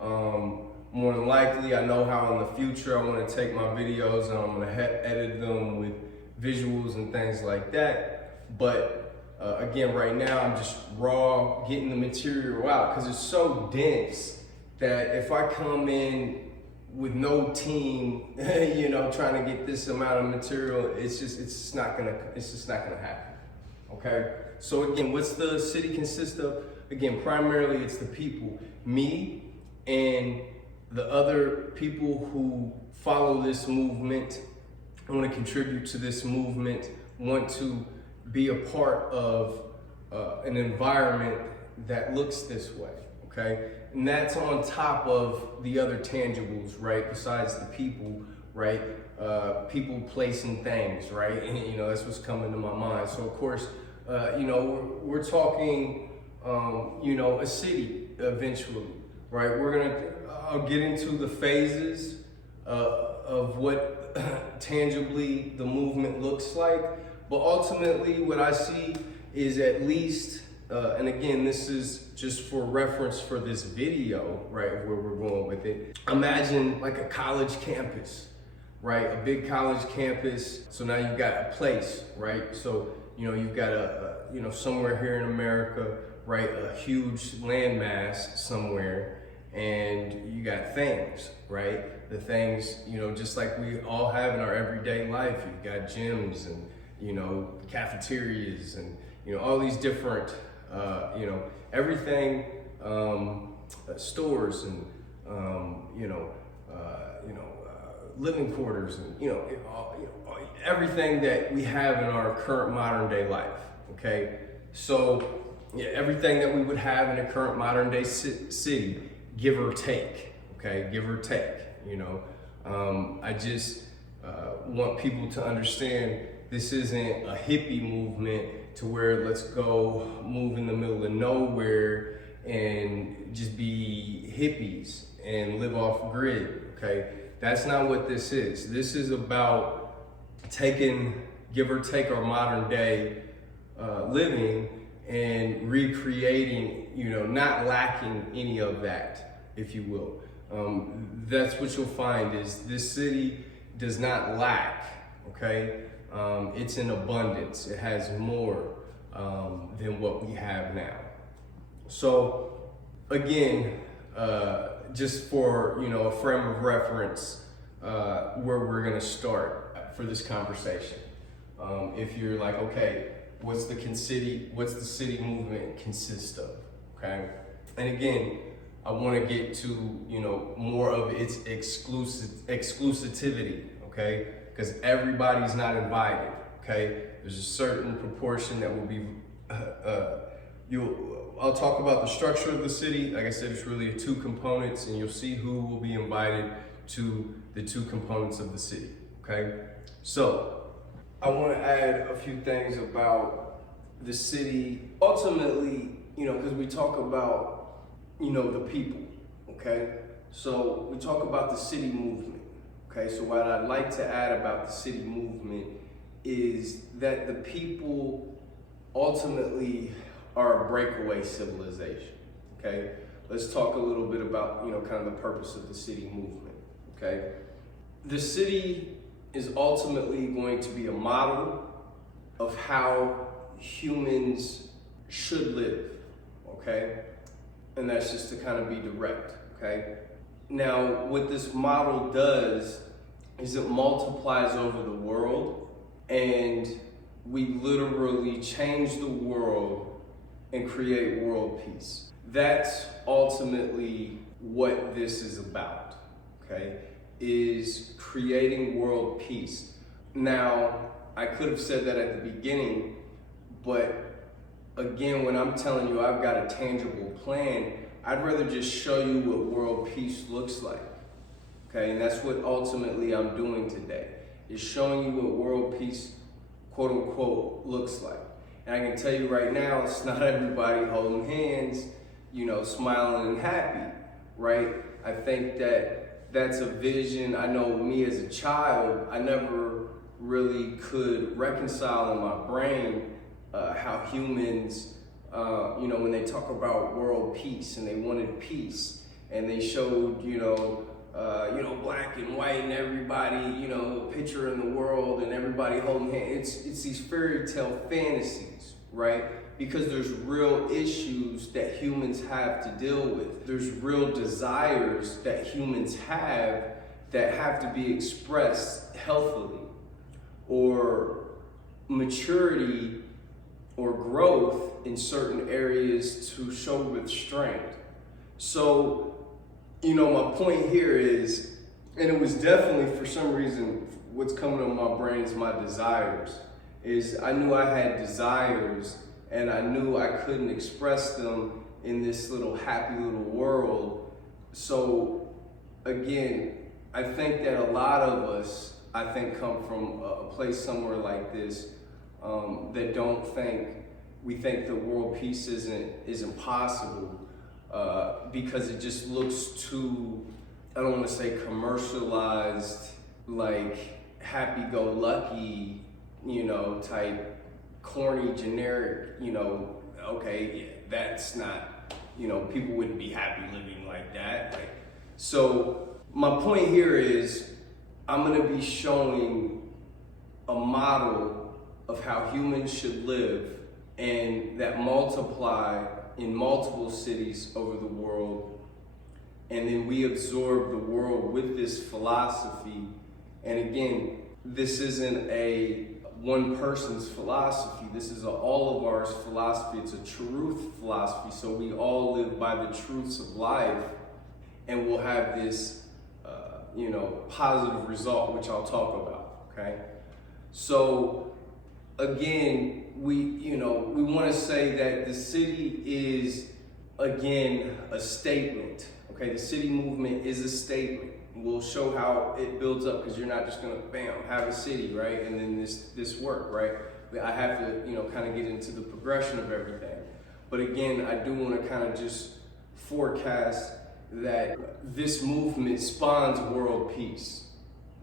More than likely, I know how in the future I want to take my videos and I'm going to edit them with visuals and things like that. But again, right now, I'm just raw, getting the material out because it's so dense that if I come in with no team, trying to get this amount of material, it's just not gonna happen. Okay. So again, what's the city consist of? Again, primarily it's the people, me and the other people who follow this movement, want to contribute to this movement, want to be a part of an environment that looks this way. Okay. And that's on top of the other tangibles, right? Besides the people, right? People, place, and things, right? And, that's what's coming to my mind. So, of course, we're talking, a city eventually, right? I'll get into the phases of what tangibly the movement looks like. But ultimately, what I see is at least and again, this is just for reference for this video, right, where we're going with it. Imagine like a college campus, right? A big college campus. So now you've got a place, right? So, you've got somewhere here in America, right? A huge landmass somewhere, and you got things, right? The things, just like we all have in our everyday life. You've got gyms and, cafeterias and, all these different, everything, stores and, living quarters and, everything that we have in our current modern day life, okay? So, everything that we would have in a current modern day city, give or take, okay? Give or take, I just want people to understand this isn't a hippie movement to where let's go move in the middle of nowhere and just be hippies and live off grid, okay? That's not what this is. This is about taking, give or take, our modern day living and recreating, not lacking any of that, if you will. That's what you'll find is this city does not lack, okay? It's in abundance. It has more than what we have now. So again, just for a frame of reference, where we're gonna start for this conversation. If you're like, okay, what's the city movement consist of? Okay, and again, I want to get to more of its exclusivity. Okay, because everybody's not invited. Okay, there's a certain proportion that will be. I'll talk about the structure of the city. Like I said, it's really two components, and you'll see who will be invited to the two components of the city. Okay, so I want to add a few things about the city. Ultimately, because we talk about the people. Okay, so we talk about the city movement. Okay, so what I'd like to add about the city movement is that the people ultimately are a breakaway civilization. Okay, let's talk a little bit about kind of the purpose of the city movement. Okay, the city is ultimately going to be a model of how humans should live. Okay, and that's just to kind of be direct. Okay, now what this model does is it multiplies over the world, and we literally change the world and create world peace. That's ultimately what this is about, okay? Is creating world peace. Now, I could have said that at the beginning, but again, when I'm telling you I've got a tangible plan, I'd rather just show you what world peace looks like, okay? And that's what ultimately I'm doing today, is showing you what world peace, quote unquote, looks like. And I can tell you right now, it's not everybody holding hands, smiling and happy, right? I think that that's a vision. I know me as a child, I never really could reconcile in my brain how humans, when they talk about world peace and they wanted peace, and they showed, black and white and everybody, a picture in the world and everybody holding hands. It's these fairy tale fantasies, right? Because there's real issues that humans have to deal with. There's real desires that humans have that have to be expressed healthily, or maturity or growth in certain areas to show with strength. So, my point here is, and it was definitely for some reason, what's coming on my brain is my desires. Is I knew I had desires, and I knew I couldn't express them in this little happy little world. So again, I think that a lot of us, come from a place somewhere like this, that don't think, we think the world peace isn't possible, because it just looks too, I don't want to say commercialized, like happy-go-lucky, type corny, generic, okay, yeah, that's not, people wouldn't be happy living like that. So my point here is I'm gonna be showing a model of how humans should live and that multiply in multiple cities over the world. And then we absorb the world with this philosophy. And again, this isn't a one person's philosophy. This is all of ours philosophy. It's a truth philosophy. So we all live by the truths of life, and we'll have this, positive result, which I'll talk about. Okay. So again, we want to say that the city is again a statement. Okay, the city movement is a statement. We'll show how it builds up, because you're not just gonna bam have a city, right, and then this work, right? I have to kind of get into the progression of everything. But again, I do want to kind of just forecast that this movement spawns world peace.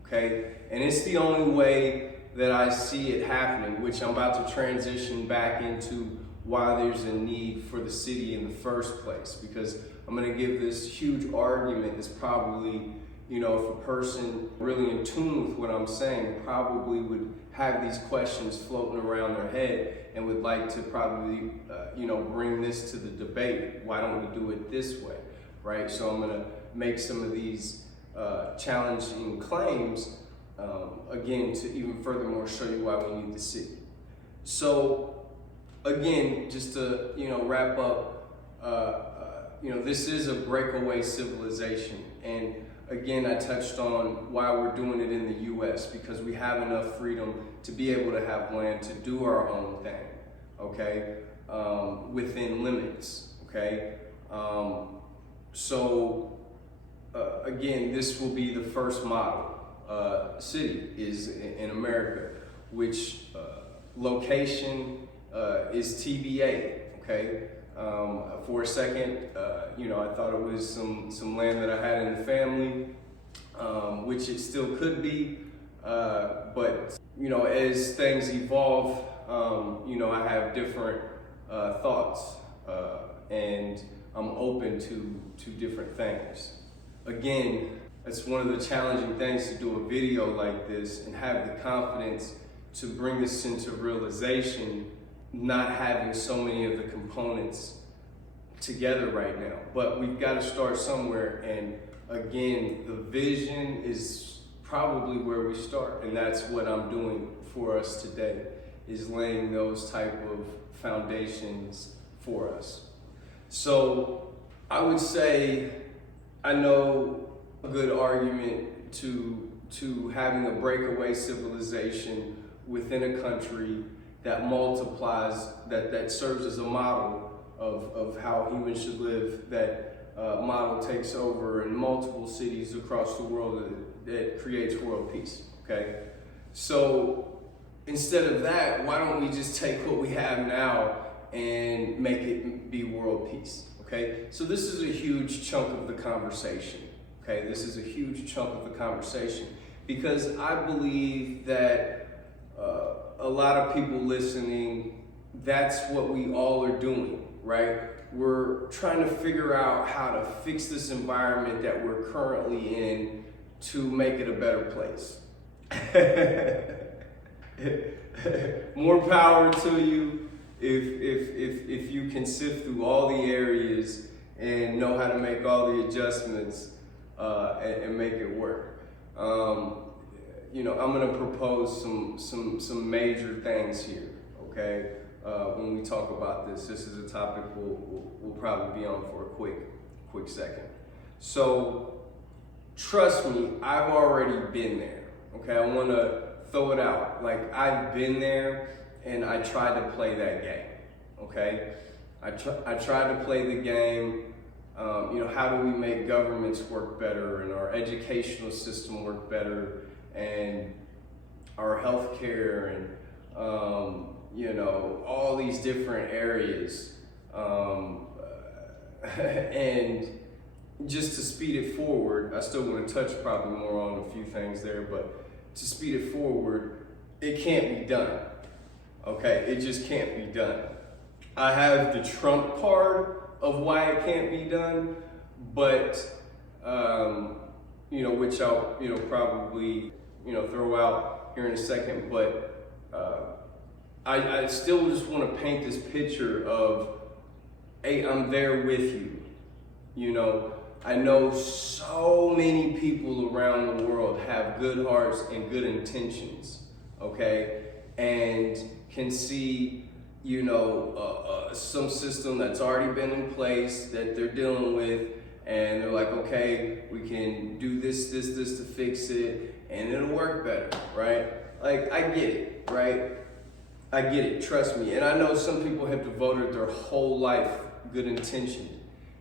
Okay, and it's the only way that I see it happening, which I'm about to transition back into why there's a need for the city in the first place, because I'm going to give this huge argument that's probably, if a person really in tune with what I'm saying probably would have these questions floating around their head and would like to probably, bring this to the debate. Why don't we do it this way, right? So I'm going to make some of these challenging claims, again, to even furthermore show you why we need the city. So again, just to, wrap up, this is a breakaway civilization. And again, I touched on why we're doing it in the US, because we have enough freedom to be able to have land to do our own thing, okay, within limits, okay? Again, this will be the first model city is in America, which location is TBA, okay? For a second, I thought it was some land that I had in the family, which it still could be, but as things evolve, I have different thoughts, and I'm open to different things. Again, it's one of the challenging things to do a video like this and have the confidence to bring this into realization, not having so many of the components together right now. But we've got to start somewhere, and again, the vision is probably where we start, and that's what I'm doing for us today, is laying those type of foundations for us. So I would say, I know a good argument to having a breakaway civilization within a country that multiplies, that serves as a model of how humans should live, that model takes over in multiple cities across the world, that creates world peace, okay? So instead of that, why don't we just take what we have now and make it be world peace, okay? So this is a huge chunk of the conversation, okay? This is a huge chunk of the conversation, because I believe that a lot of people listening, that's what we all are doing, right? We're trying to figure out how to fix this environment that we're currently in to make it a better place. More power to you if you can sift through all the areas and know how to make all the adjustments and make it work. I'm gonna propose some major things here, okay? When we talk about this is a topic we'll probably be on for a quick second. So trust me, I've already been there, okay? I wanna throw it out. Like, I've been there, and I tried to play that game, okay? I tried to play the game, how do we make governments work better and our educational system work better and our healthcare and, all these different areas. And just to speed it forward, I still want to touch probably more on a few things there, but to speed it forward, it can't be done, okay? It just can't be done. I have the trump card of why it can't be done, but which I'll probably throw out here in a second. But I still just want to paint this picture of, hey, I'm there with you. I know so many people around the world have good hearts and good intentions, okay, and can see some system that's already been in place that they're dealing with, and they're like, okay, we can do this to fix it, and it'll work better, right? Like, I get it, right? I get it, trust me. And I know some people have devoted their whole life good intentions.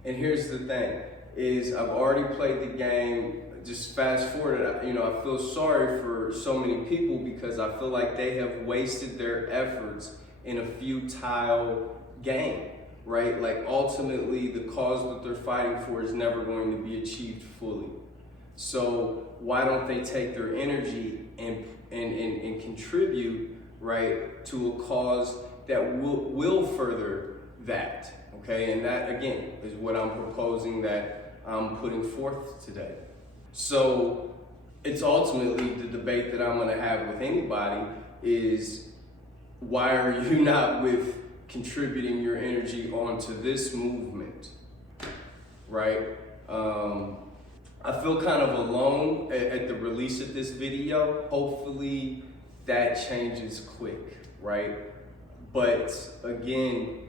And here's the thing, is I've already played the game. Just fast forward, I feel sorry for so many people because I feel like they have wasted their efforts in a futile game, right? Like, ultimately, the cause that they're fighting for is never going to be achieved fully. So why don't they take their energy and contribute, right, to a cause that will further that, okay? And that, again, is what I'm proposing that I'm putting forth today. So it's ultimately the debate that I'm gonna have with anybody is, why are you not with contributing your energy onto this movement, right? I feel kind of alone at the release of this video. Hopefully that changes quick, right? But again,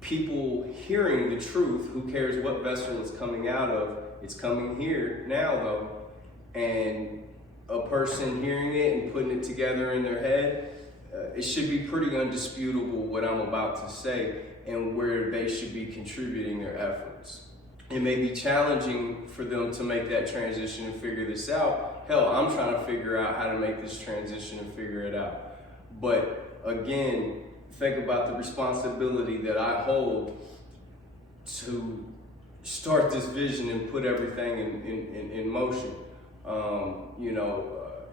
people hearing the truth, who cares what vessel it's coming out of, it's coming here now though, and a person hearing it and putting it together in their head, it should be pretty undisputable what I'm about to say and where they should be contributing their efforts. It may be challenging for them to make that transition and figure this out. Hell, I'm trying to figure out how to make this transition and figure it out. But again, think about the responsibility that I hold to start this vision and put everything in motion.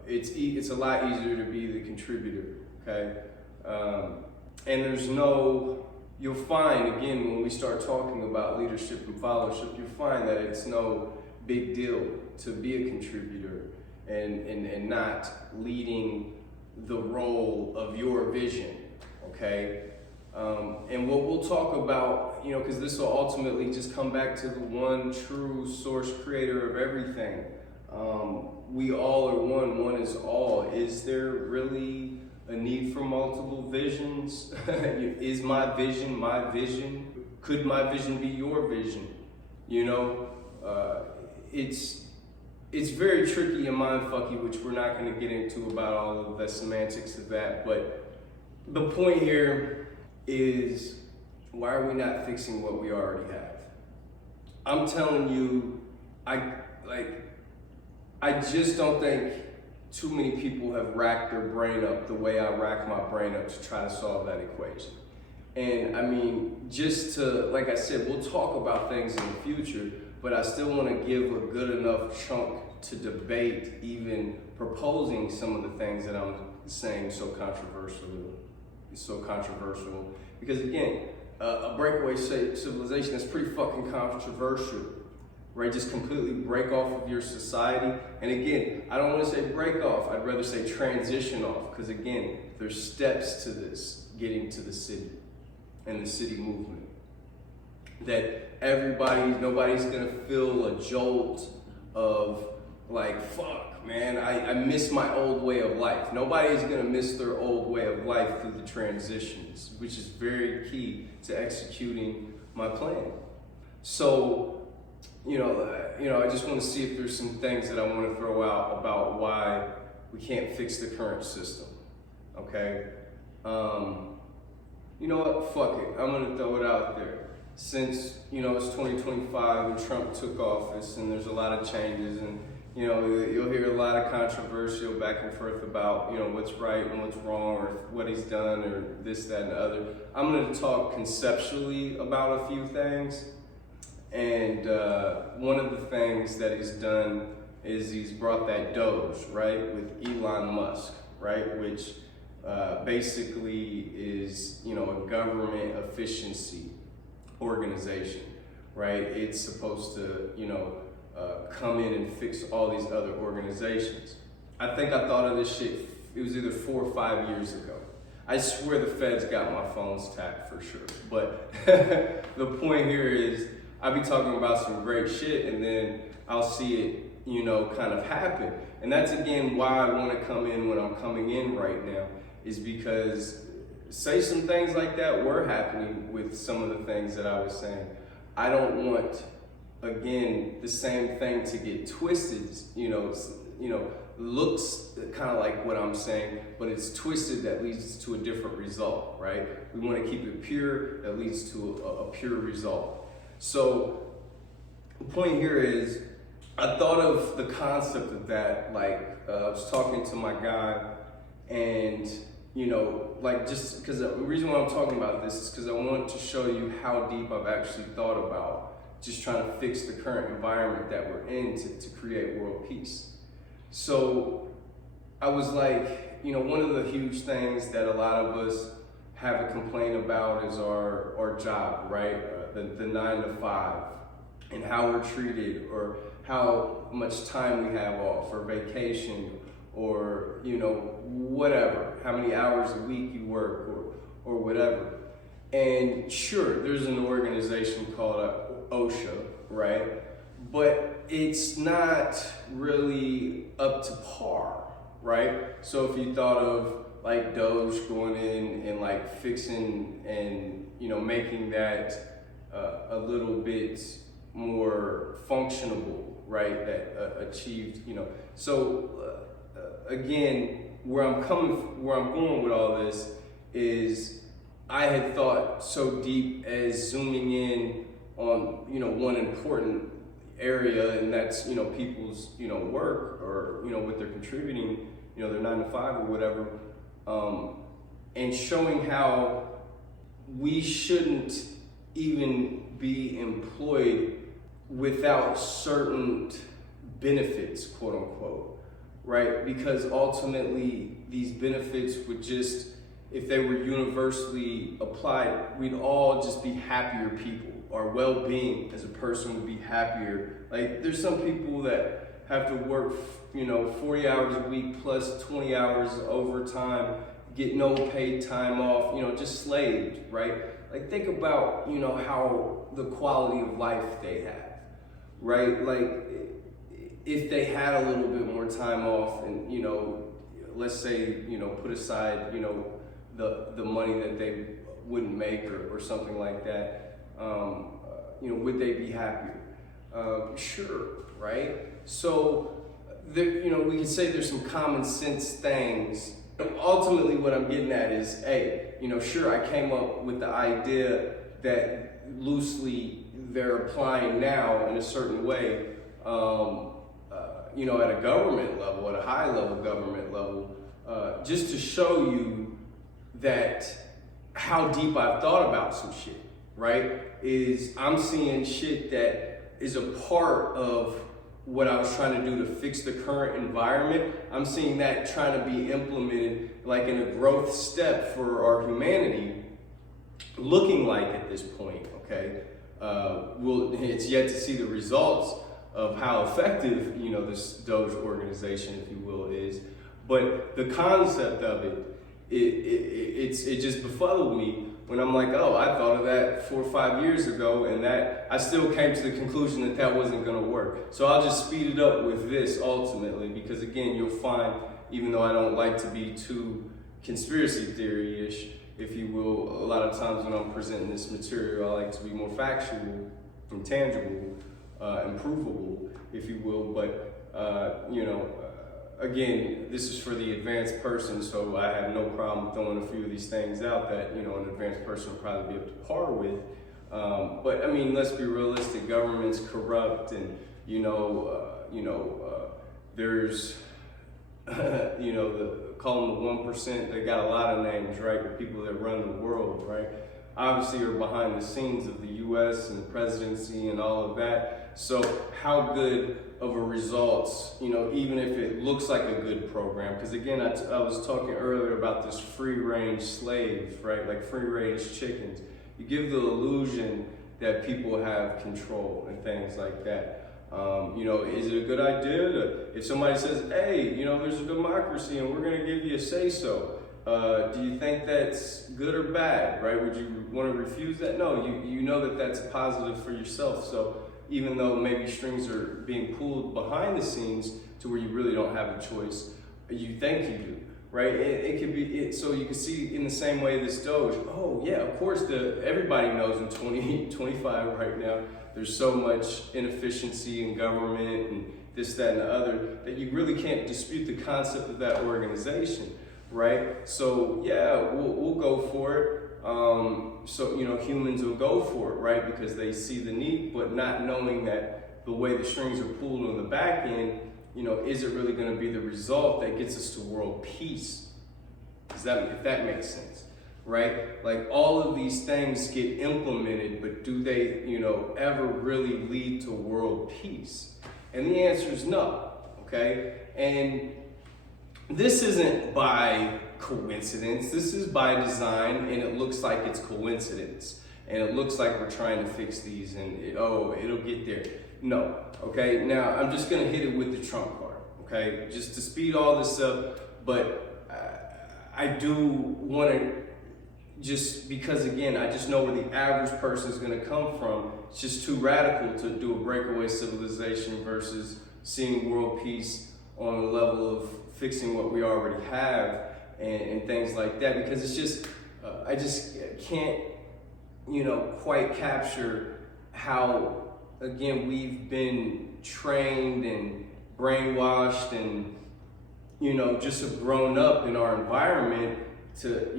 It's a lot easier to be the contributor, okay? And you'll find, again, when we start talking about leadership and followership, you'll find that it's no big deal to be a contributor and not leading the role of your vision, okay? And what we'll talk about, because this will ultimately just come back to the one true source creator of everything. We all are one is all. Is there really a need for multiple visions? Is my vision my vision? Could my vision be your vision? It's very tricky and mindfucky, which we're not going to get into about all of the semantics of that. But the point here is, why are we not fixing what we already have? I'm telling you, I just don't think too many people have racked their brain up the way I rack my brain up to try to solve that equation. And I mean, just to, like I said, we'll talk about things in the future, but I still want to give a good enough chunk to debate even proposing some of the things that I'm saying so controversial. Because again, a breakaway civilization is pretty fucking controversial, right? Just completely break off of your society. And again, I don't want to say break off, I'd rather say transition off, because again, there's steps to this getting to the city and the city movement. That nobody's gonna feel a jolt of like, fuck, man, I miss my old way of life. Nobody's gonna miss their old way of life through the transitions, which is very key to executing my plan. So, I just want to see if there's some things that I want to throw out about why we can't fix the current system, okay? You know what, fuck it, I'm gonna throw it out there. Since, it's 2025 and Trump took office and there's a lot of changes and, you'll hear a lot of controversial back and forth about, what's right and what's wrong or what he's done or this, that, and the other. I'm gonna talk conceptually about a few things. And one of the things that he's done is he's brought that Doge, right, with Elon Musk, right, which basically is, a government efficiency organization, right? It's supposed to, come in and fix all these other organizations. I think I thought of this shit, it was either 4 or 5 years ago. I swear the feds got my phones tapped for sure. But the point here is, I be talking about some great shit and then I'll see it, kind of happen. And that's again why I want to come in when I'm coming in right now, is because say some things like that were happening with some of the things that I was saying. I don't want, again, the same thing to get twisted, looks kind of like what I'm saying, but it's twisted that leads to a different result, right? We want to keep it pure, that leads to a pure result. So the point here is, I thought of the concept of that, I was talking to my guy and, just because the reason why I'm talking about this is because I want to show you how deep I've actually thought about just trying to fix the current environment that we're in to create world peace. So I was like, one of the huge things that a lot of us have a complaint about is our job, right? The 9 to 5 and how we're treated, or how much time we have off, or vacation, or, whatever, how many hours a week you work, or whatever. And sure, there's an organization called OSHA, right? But it's not really up to par, right? So if you thought of like Doge going in and like fixing and, making that a little bit more functionable, right? That achieved, So again, where I'm going with all this is I had thought so deep as zooming in on, one important area, and that's, people's, work, or, what they're contributing, their 9 to 5 or whatever, and showing how we shouldn't even be employed without certain benefits, quote unquote, right? Because ultimately these benefits would just, if they were universally applied, we'd all just be happier people. Our well-being as a person would be happier. Like, there's some people that have to work, 40 hours a week plus 20 hours overtime, get no paid time off, just slaved, right? Like, think about, how the quality of life they have, right? Like, if they had a little bit more time off and, let's say, put aside, the money that they wouldn't make or something like that, would they be happier? Sure, right? So, there, we could say there's some common sense things. Ultimately, what I'm getting at is, hey, sure, I came up with the idea that loosely they're applying now in a certain way, at a government level, at a high level government level, just to show you that how deep I've thought about some shit, right? Is I'm seeing shit that is a part of what I was trying to do to fix the current environment. I'm seeing that trying to be implemented like in a growth step for our humanity, looking like at this point, okay? It's yet to see the results of how effective, this Doge organization, if you will, is. But the concept of it just befuddled me when I'm like, oh, I thought of that 4 or 5 years ago, and that I still came to the conclusion that wasn't gonna work. So I'll just speed it up with this ultimately, because again, you'll find, even though I don't like to be too conspiracy theory-ish, if you will, a lot of times when I'm presenting this material, I like to be more factual and tangible, and provable, if you will. But, again, this is for the advanced person, so I have no problem throwing a few of these things out that, an advanced person will probably be up to par with. But I mean, let's be realistic, government's corrupt, and, there's, call them the 1%, they got a lot of names, right? The people that run the world, right? Obviously are behind the scenes of the US and the presidency and all of that. So how good of a results, even if it looks like a good program, because again, I was talking earlier about this free range slave, right? Like free range chickens. You give the illusion that people have control and things like that. Is it a good idea if somebody says, hey, there's a democracy and we're going to give you a say-so? Do you think that's good or bad, right? Would you want to refuse that? No, you know that that's positive for yourself. So even though maybe strings are being pulled behind the scenes to where you really don't have a choice, you think you do, right? It could be, so you can see in the same way this Doge, oh yeah, of course, everybody knows in 2025 right now, there's so much inefficiency in government and this, that, and the other, that you really can't dispute the concept of that organization, right? So yeah, we'll go for it. So humans will go for it, right? Because they see the need, but not knowing that the way the strings are pulled on the back end, is it really going to be the result that gets us to world peace? If that makes sense, right? Like all of these things get implemented, but do they, ever really lead to world peace? And the answer is no, okay? And this isn't by coincidence, this is by design, and it looks like it's coincidence. And it looks like we're trying to fix these and it'll get there. No, okay? Now, I'm just gonna hit it with the Trump card, okay? Just to speed all this up, but I do wanna just, because again, I just know where the average person is gonna come from. It's just too radical to do a breakaway civilization versus seeing world peace on the level of fixing what we already have and things like that, because it's just, I just can't, quite capture how, again, we've been trained and brainwashed and, just have grown up in our environment to,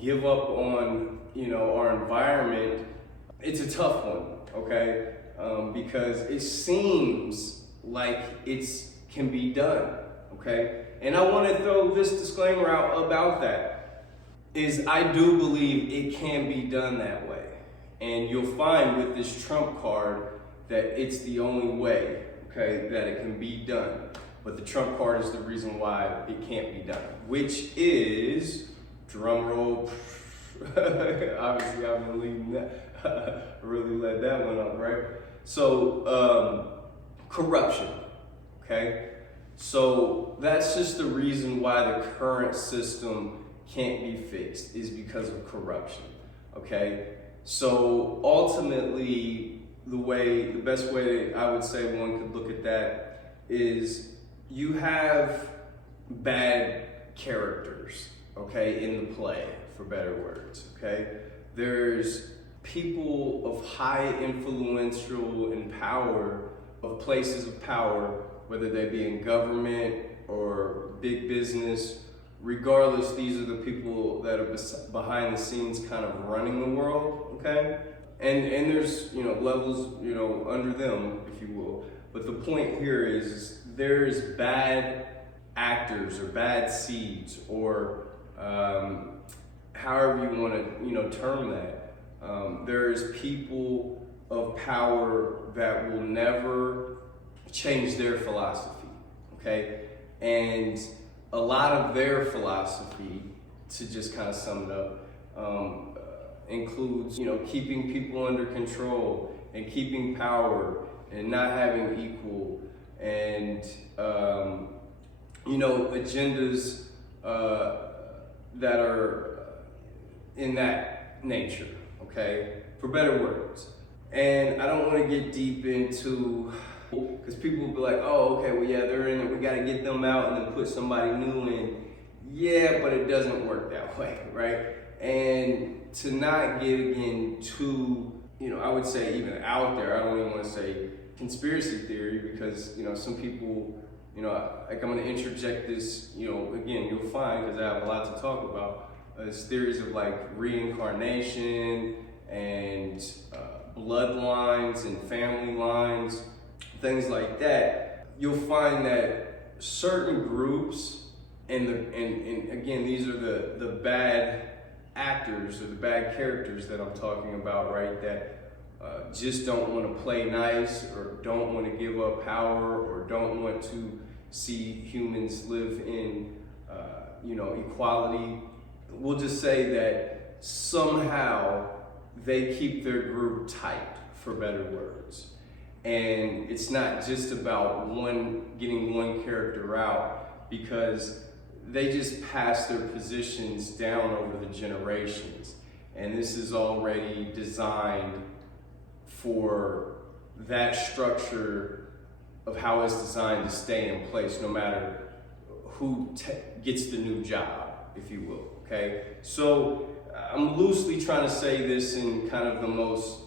give up on, our environment. It's a tough one, okay? Because it seems like it's can be done, okay? And I want to throw this disclaimer out about that, is I do believe it can be done that way. And you'll find with this Trump card that it's the only way, okay, that it can be done. But the Trump card is the reason why it can't be done, which is, drum roll, obviously I've been leading that, really led that one up, right? So, corruption, okay? So that's just the reason why the current system can't be fixed, is because of corruption, okay? So ultimately, the best way I would say one could look at that is you have bad characters, okay, in the play, for better words, okay? There's people of high influential and power, of places of power, whether they be in government or big business, regardless, these are the people that are behind the scenes kind of running the world, okay? And there's, levels, under them, if you will. But the point here is there's bad actors or bad seeds or however you want to, term that. There's people of power that will never change their philosophy, okay? And a lot of their philosophy, to just kind of sum it up, includes, keeping people under control and keeping power and not having equal and, agendas that are in that nature, okay? For better words. And I don't want to get deep into, because people will be like, oh, okay, well, yeah, they're in it, we got to get them out and then put somebody new in. Yeah, but it doesn't work that way, right? And to not get, again, too, I would say even out there, I don't even want to say conspiracy theory, because, some people, like I'm going to interject this, again, you'll find, because I have a lot to talk about, is theories of like reincarnation and bloodlines and family lines, things like that. You'll find that certain groups, and again, these are the bad actors or the bad characters that I'm talking about, right? That just don't want to play nice, or don't want to give up power, or don't want to see humans live in equality. We'll just say that somehow they keep their group tight, for better words. And it's not just about getting one character out, because they just pass their positions down over the generations. And this is already designed for that structure of how it's designed to stay in place, no matter who gets the new job, if you will, okay? So I'm loosely trying to say this in kind of the most,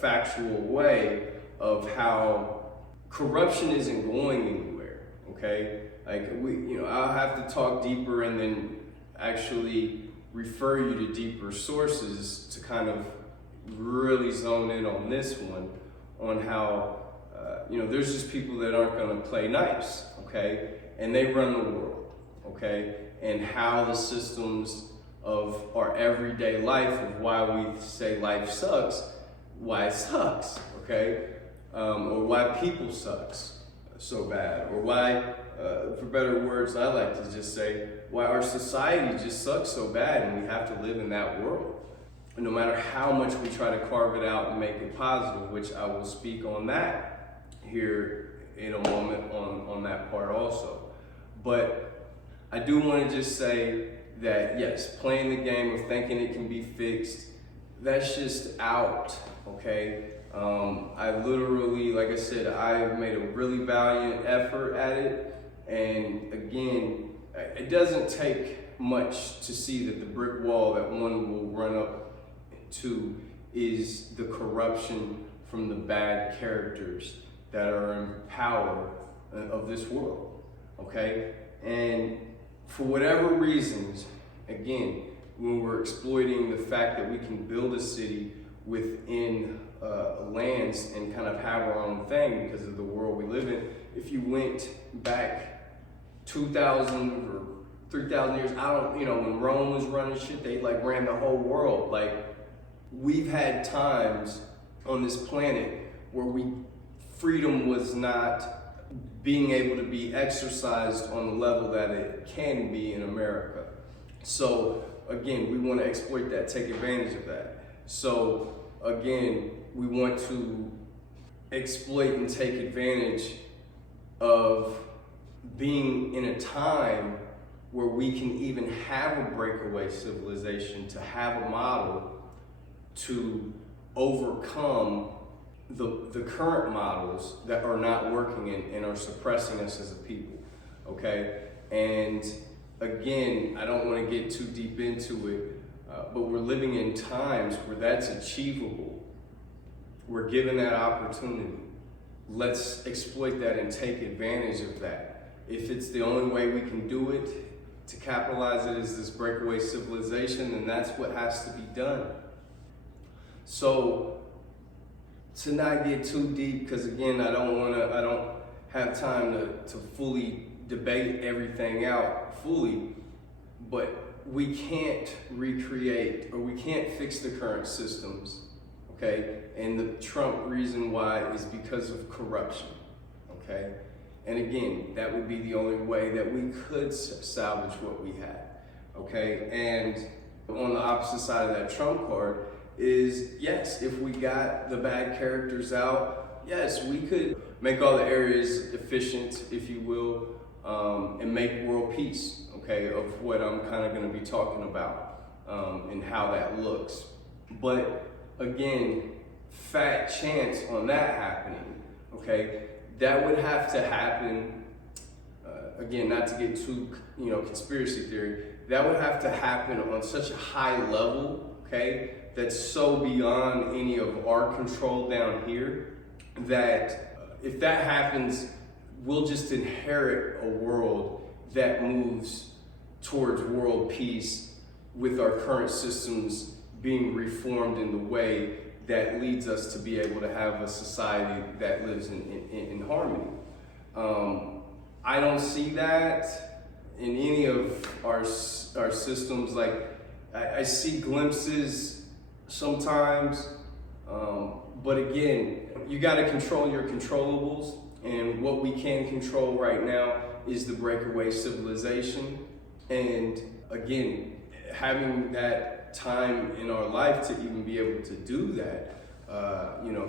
factual way of how corruption isn't going anywhere, okay? Like I'll have to talk deeper and then actually refer you to deeper sources to kind of really zone in on this one, on how, there's just people that aren't gonna play nice, okay? And they run the world, okay? And how the systems of our everyday life, of why we say life sucks, why it sucks, okay? Or why people sucks so bad, or why, for better words, I like to just say, why our society just sucks so bad and we have to live in that world. And no matter how much we try to carve it out and make it positive, which I will speak on that here in a moment on that part also. But I do want to just say that yes, playing the game of thinking it can be fixed, that's just out, okay? I literally, like I said, I made a really valiant effort at it. And again, it doesn't take much to see that the brick wall that one will run up to is the corruption from the bad characters that are in power of this world, okay? And for whatever reasons, again, when we're exploiting the fact that we can build a city within lands and kind of have our own thing because of the world we live in. If you went back 2,000 or 3,000 years, when Rome was running shit, they like ran the whole world. Like, we've had times on this planet where freedom was not being able to be exercised on the level that it can be in America. So again, we want to exploit that, take advantage of that. So again, we want to exploit and take advantage of being in a time where we can even have a breakaway civilization, to have a model to overcome the current models that are not working and are suppressing us as a people, okay? And again, I don't want to get too deep into it, but we're living in times where that's achievable. We're given that opportunity. Let's exploit that and take advantage of that. If it's the only way we can do it, to capitalize it as this breakaway civilization, then that's what has to be done. So, to not get too deep, because again, I don't have time to fully debate everything out fully, but we can't recreate, or we can't fix the current systems, okay? And the Trump reason why is because of corruption, okay? And again, that would be the only way that we could salvage what we had, okay? And on the opposite side of that Trump card is, yes, if we got the bad characters out, yes, we could make all the areas efficient, if you will, and make world peace, okay, of what I'm kind of going to be talking about, and how that looks. But again, fat chance on that happening, okay, that would have to happen, again, not to get too, conspiracy theory, that would have to happen on such a high level, okay, that's so beyond any of our control down here, that if that happens, we'll just inherit a world that moves towards world peace, with our current systems being reformed in the way that leads us to be able to have a society that lives in harmony. I don't see that in any of our systems. Like, I see glimpses sometimes, But again, you got to control your controllables, and what we can control right now is the breakaway civilization. And again, having that time in our life to even be able to do that,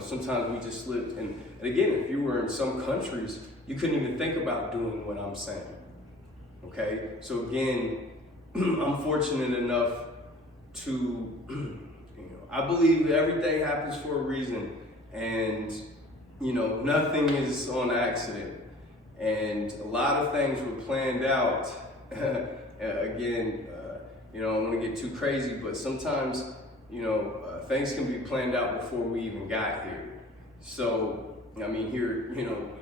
sometimes we just slipped. And again, if you were in some countries, you couldn't even think about doing what I'm saying. Okay, so again, I'm fortunate enough to, I believe everything happens for a reason, and nothing is on accident, and a lot of things were planned out. Again, I don't want to get too crazy, but sometimes, things can be planned out before we even got here. So, here,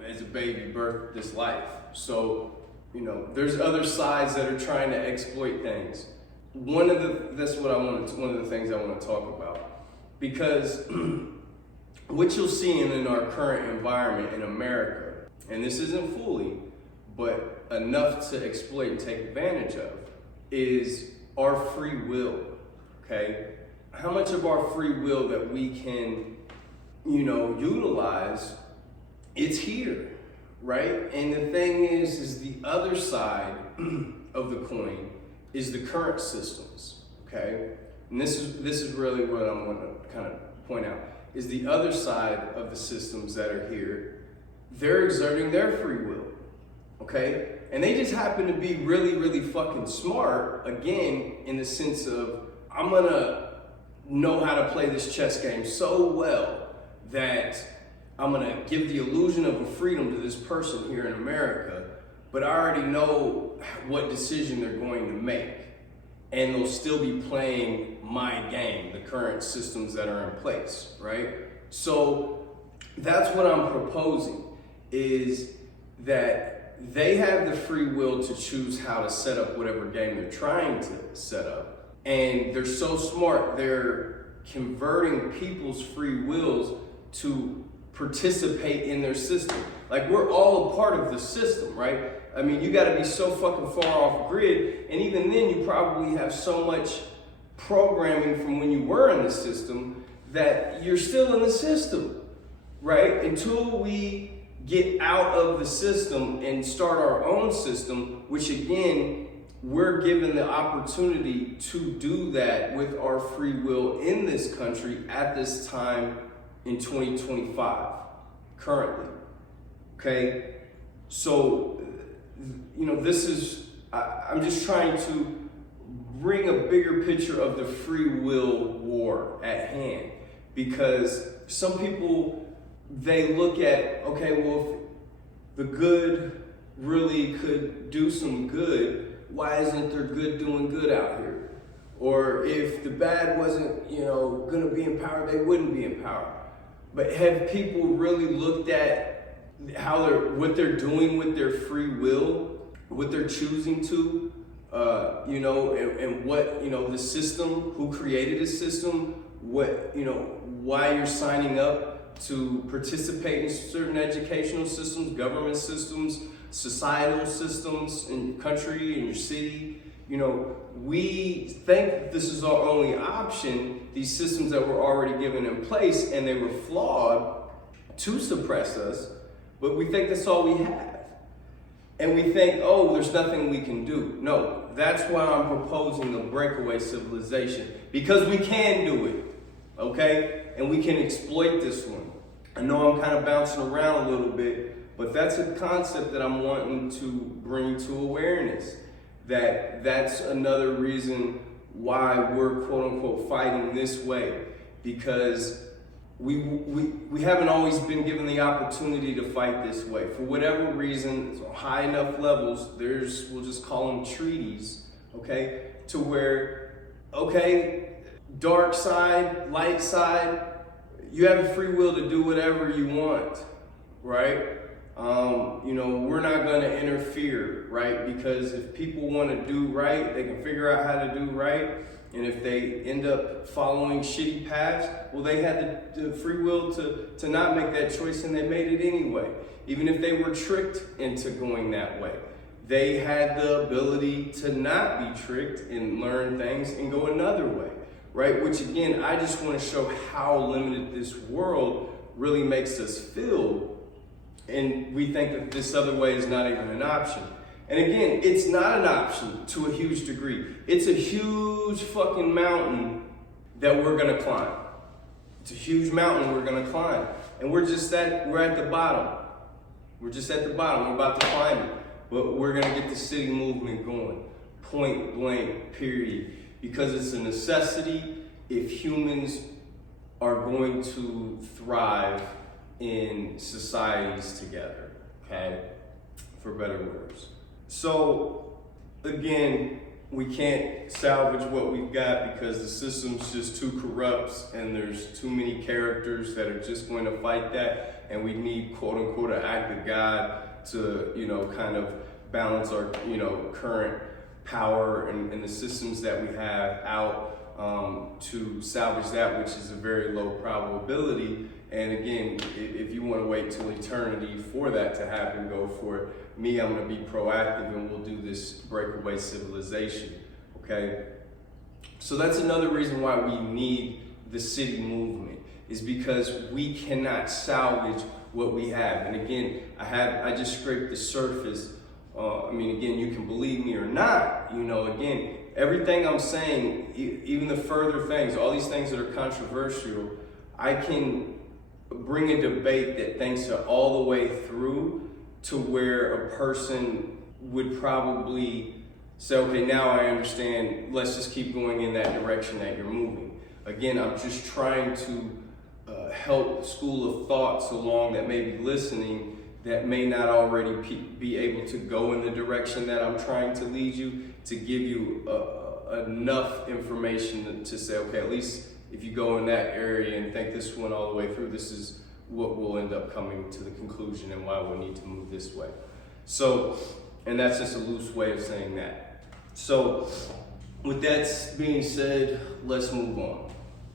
as a baby, birthed this life. So, there's other sides that are trying to exploit things. One of the things I want to talk about, because what you'll see in our current environment in America, and this isn't fully, but enough to exploit and take advantage of, is our free will, okay? How much of our free will that we can, utilize, it's here, right? And the thing is the other side of the coin is the current systems, okay? And this is really what I'm going to kind of point out, is the other side of the systems that are here, they're exerting their free will, okay? And they just happen to be really, really fucking smart, again, in the sense of, I'm gonna know how to play this chess game so well that I'm gonna give the illusion of a freedom to this person here in America, but I already know what decision they're going to make. And they'll still be playing my game, the current systems that are in place, right? So that's what I'm proposing, is that they have the free will to choose how to set up whatever game they're trying to set up. And they're so smart, they're converting people's free wills to participate in their system. Like, we're all a part of the system, right? You gotta be so fucking far off grid, and even then you probably have so much programming from when you were in the system that you're still in the system, right? Until we get out of the system and start our own system, which again, we're given the opportunity to do that with our free will in this country at this time in 2025, currently, okay? So, I'm just trying to bring a bigger picture of the free will war at hand, because some people, they look at, okay, well, if the good really could do some good, why isn't there good doing good out here? Or if the bad wasn't, gonna be in power, they wouldn't be in power. But have people really looked at what they're doing with their free will, what they're choosing to, and what, the system, who created the system, what, why you're signing up to participate in certain educational systems, government systems, societal systems in your country, in your city. We think this is our only option, these systems that were already given in place, and they were flawed to suppress us, but we think that's all we have. And we think, oh, there's nothing we can do. No, that's why I'm proposing a breakaway civilization, because we can do it, okay? And we can exploit this one. I know I'm kind of bouncing around a little bit, but that's a concept that I'm wanting to bring to awareness. That's another reason why we're quote unquote fighting this way, because we haven't always been given the opportunity to fight this way. For whatever reason, high enough levels, we'll just call them treaties, okay? To where, okay, dark side, light side, you have the free will to do whatever you want, right? We're not going to interfere, right? Because if people want to do right, they can figure out how to do right. And if they end up following shitty paths, well, they had the free will to not make that choice, and they made it anyway. Even if they were tricked into going that way, they had the ability to not be tricked and learn things and go another way, right? Which again, I just want to show how limited this world really makes us feel. And we think that this other way is not even an option. And again, it's not an option to a huge degree. It's a huge fucking mountain that we're gonna climb. It's a huge mountain we're gonna climb. And we're at the bottom. We're just at the bottom, we're about to climb it. But we're gonna get the city movement going, point blank, period. Because it's a necessity if humans are going to thrive in societies together, okay? For better words. So, again, we can't salvage what we've got because the system's just too corrupt and there's too many characters that are just going to fight that, and we need, quote unquote, an act of God to, kind of balance our, current power and the systems that we have out to salvage that, which is a very low probability. And again, if you want to wait till eternity for that to happen, go for it. Me, I'm going to be proactive and we'll do this breakaway civilization, okay? So that's another reason why we need the city movement, is because we cannot salvage what we have. And again, I just scraped the surface. Again, you can believe me or not, again, everything I'm saying, even the further things, all these things that are controversial, I can bring a debate that thinks it all the way through to where a person would probably say, okay, now I understand, let's just keep going in that direction that you're moving. Again, I'm just trying to help school of thoughts along that may be listening that may not already be able to go in the direction that I'm trying to lead you, to give you enough information to say, okay, at least if you go in that area and think this one all the way through, this is what will end up coming to the conclusion and why we'll need to move this way. So, and that's just a loose way of saying that. So, with that being said, let's move on.